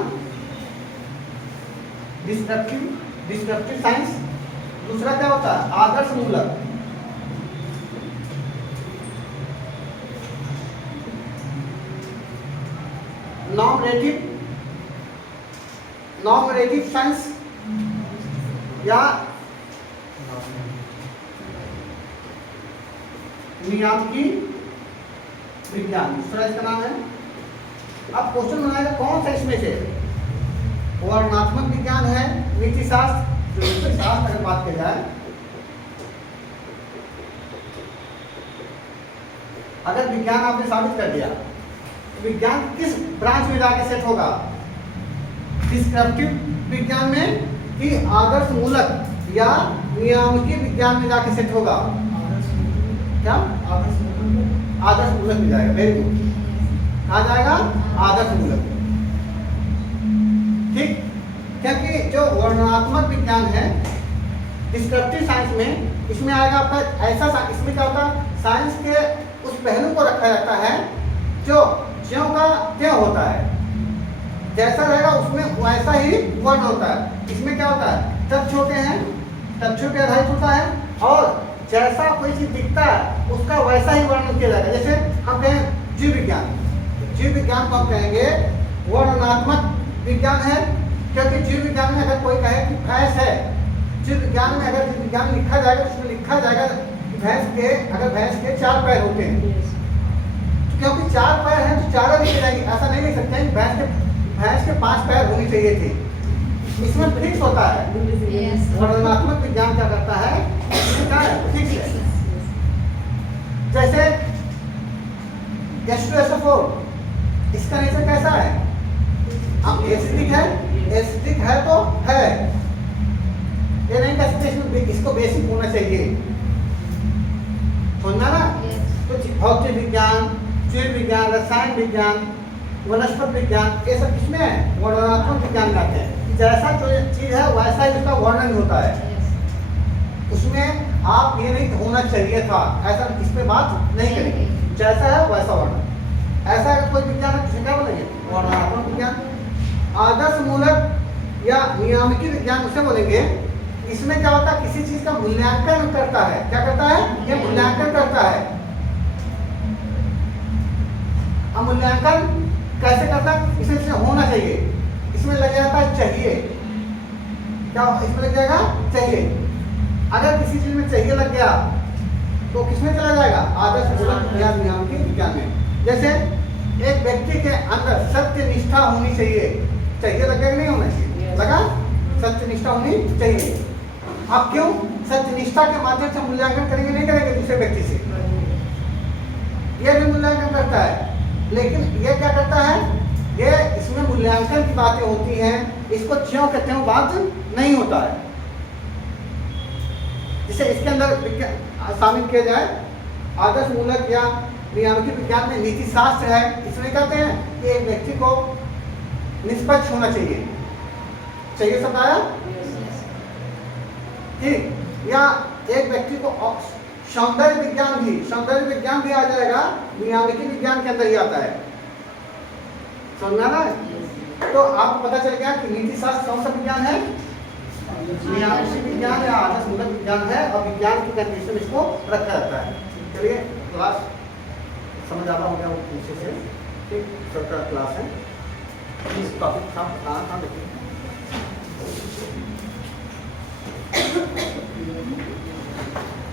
डिस्क्रिप्टिव साइंस। दूसरा क्या होता है, आदर्श मूलक, नॉर्मेटिव साइंस या नियामकी विज्ञान, दूसरा इसका नाम है। अब क्वेश्चन बनाएगा कौन सा इसमें से, वर्णनात्मक विज्ञान है, नीति शास्त्र, जो नीति शास्त्र अगर बात की जाए, अगर विज्ञान आपने साबित कर दिया, विज्ञान किस ब्रांच में जाके सेट होगा, डिस्क्रिप्टिव विज्ञान में कि आदर्श मूलक या नियामकी विज्ञान में जाके सेट होगा, क्या आदर्श मूलक में जाएगा। वेरी गुड, कहा जाएगा आदर्श मूलक, ठीक। क्योंकि जो वर्णनात्मक विज्ञान है डिस्क्रिप्टिव साइंस में, इसमें आएगा आपका ऐसा, इसमें क्या होता है, साइंस के उस पहलू को रखा जाता है जो ज्यों का त्यों होता है, जैसा रहेगा उसमें वैसा ही वर्ण होता है। इसमें क्या होता है, तथ्य होते हैं, तथ्यों के आधारित होता है, और जैसा कोई चीज दिखता है उसका वैसा ही वर्णन किया जाएगा। जैसे हम कहें जीव विज्ञान, जीव विज्ञान को हम कहेंगे वर्णनात्मक विज्ञान है, क्योंकि जीव विज्ञान में अगर कोई कहे कि भैंस है, जीव विज्ञान में अगर जीव विज्ञान लिखा जाएगा तो उसमें लिखा जाएगा कि भैंस के 4 पैर होते हैं, क्योंकि 4 पैर हैं तो 4 लिखी जाएगी, ऐसा नहीं लिख सकते हैं भैंस के 5 पैर होने चाहिए थे, इसमें फिक्स होता है। वर्णनात्मक विज्ञान क्या करता है, इसमें क्या है, फिक्स है। जैसे H2SO4, इसका नेचर कैसा है, अब एसिडिक है, एसिडिक है तो है, ये नहीं कह सकते इसको बेसिक होना चाहिए, सुनना ना। तो भौतिक विज्ञान, जीव विज्ञान, रसायन विज्ञान, वनस्पति विज्ञान, ये सब किसमें है, वर्णनात्मक विज्ञान कहते हैं। जैसा जो चीज है वैसा ही उसका वर्णन होता है, उसमें आप ये नहीं होना चाहिए था, ऐसा इस पे बात नहीं करेंगे, जैसा है वैसा वर्णन। ऐसा अगर कोई विज्ञान है किसे क्या बोलेंगे, वर्णनात्मक विज्ञान। आदर्श मूलक या नियामकी विज्ञान उसे बोलेंगे, इसमें क्या होता है, किसी चीज का मूल्यांकन करता है, क्या करता है, ये मूल्यांकन करता है। अब मूल्यांकन कैसे करता है, इसमें होना चाहिए, इसमें लग जाता है चाहिए, क्या इसमें लग जाएगा, चाहिए। अगर किसी चीज में चाहिए लग गया तो किसमें चला जाएगा, आदर्श मूलक या नियामकी विज्ञान में। जैसे एक व्यक्ति के अंदर सत्य निष्ठा होनी चाहिए, चाहिए लगेगा नहीं होना चाहिए, लगा, सत्य निष्ठा होनी चाहिए। अब क्यों, सत्य निष्ठा के माध्यम से मूल्यांकन करेंगे, नहीं करेंगे दूसरे व्यक्ति से, यह भी मूल्यांकन करता है, लेकिन यह क्या करता है, ये इसमें मूल्यांकन की बातें होती हैं, इसको ज्यों के त्यों बात नहीं होता है। जिसे इसके अंदर शामिल किया जाए आदर्श मूलक या नियामकी विज्ञान में नीति शास्त्र है। इसमें कहते हैं कि एक व्यक्ति को निष्पक्ष होना चाहिए, चाहिए शब्द आया ठीक, या एक व्यक्ति को सौंदर्य विज्ञान भी आ जाएगा, नियामकी विज्ञान के अंदर ही आता है, समझना ना। तो आपको पता चल गया कि नीति शास्त्र कौन सा विज्ञान है, नियामकी विज्ञान या आदर्श मूलक विज्ञान है, और विज्ञान की कंडीशन इसको रखा जाता है। चलिए क्लास समझ आता हो गया पीछे से, ठीक, सबका क्लास है। इस टॉपिक का बताना था, देखिए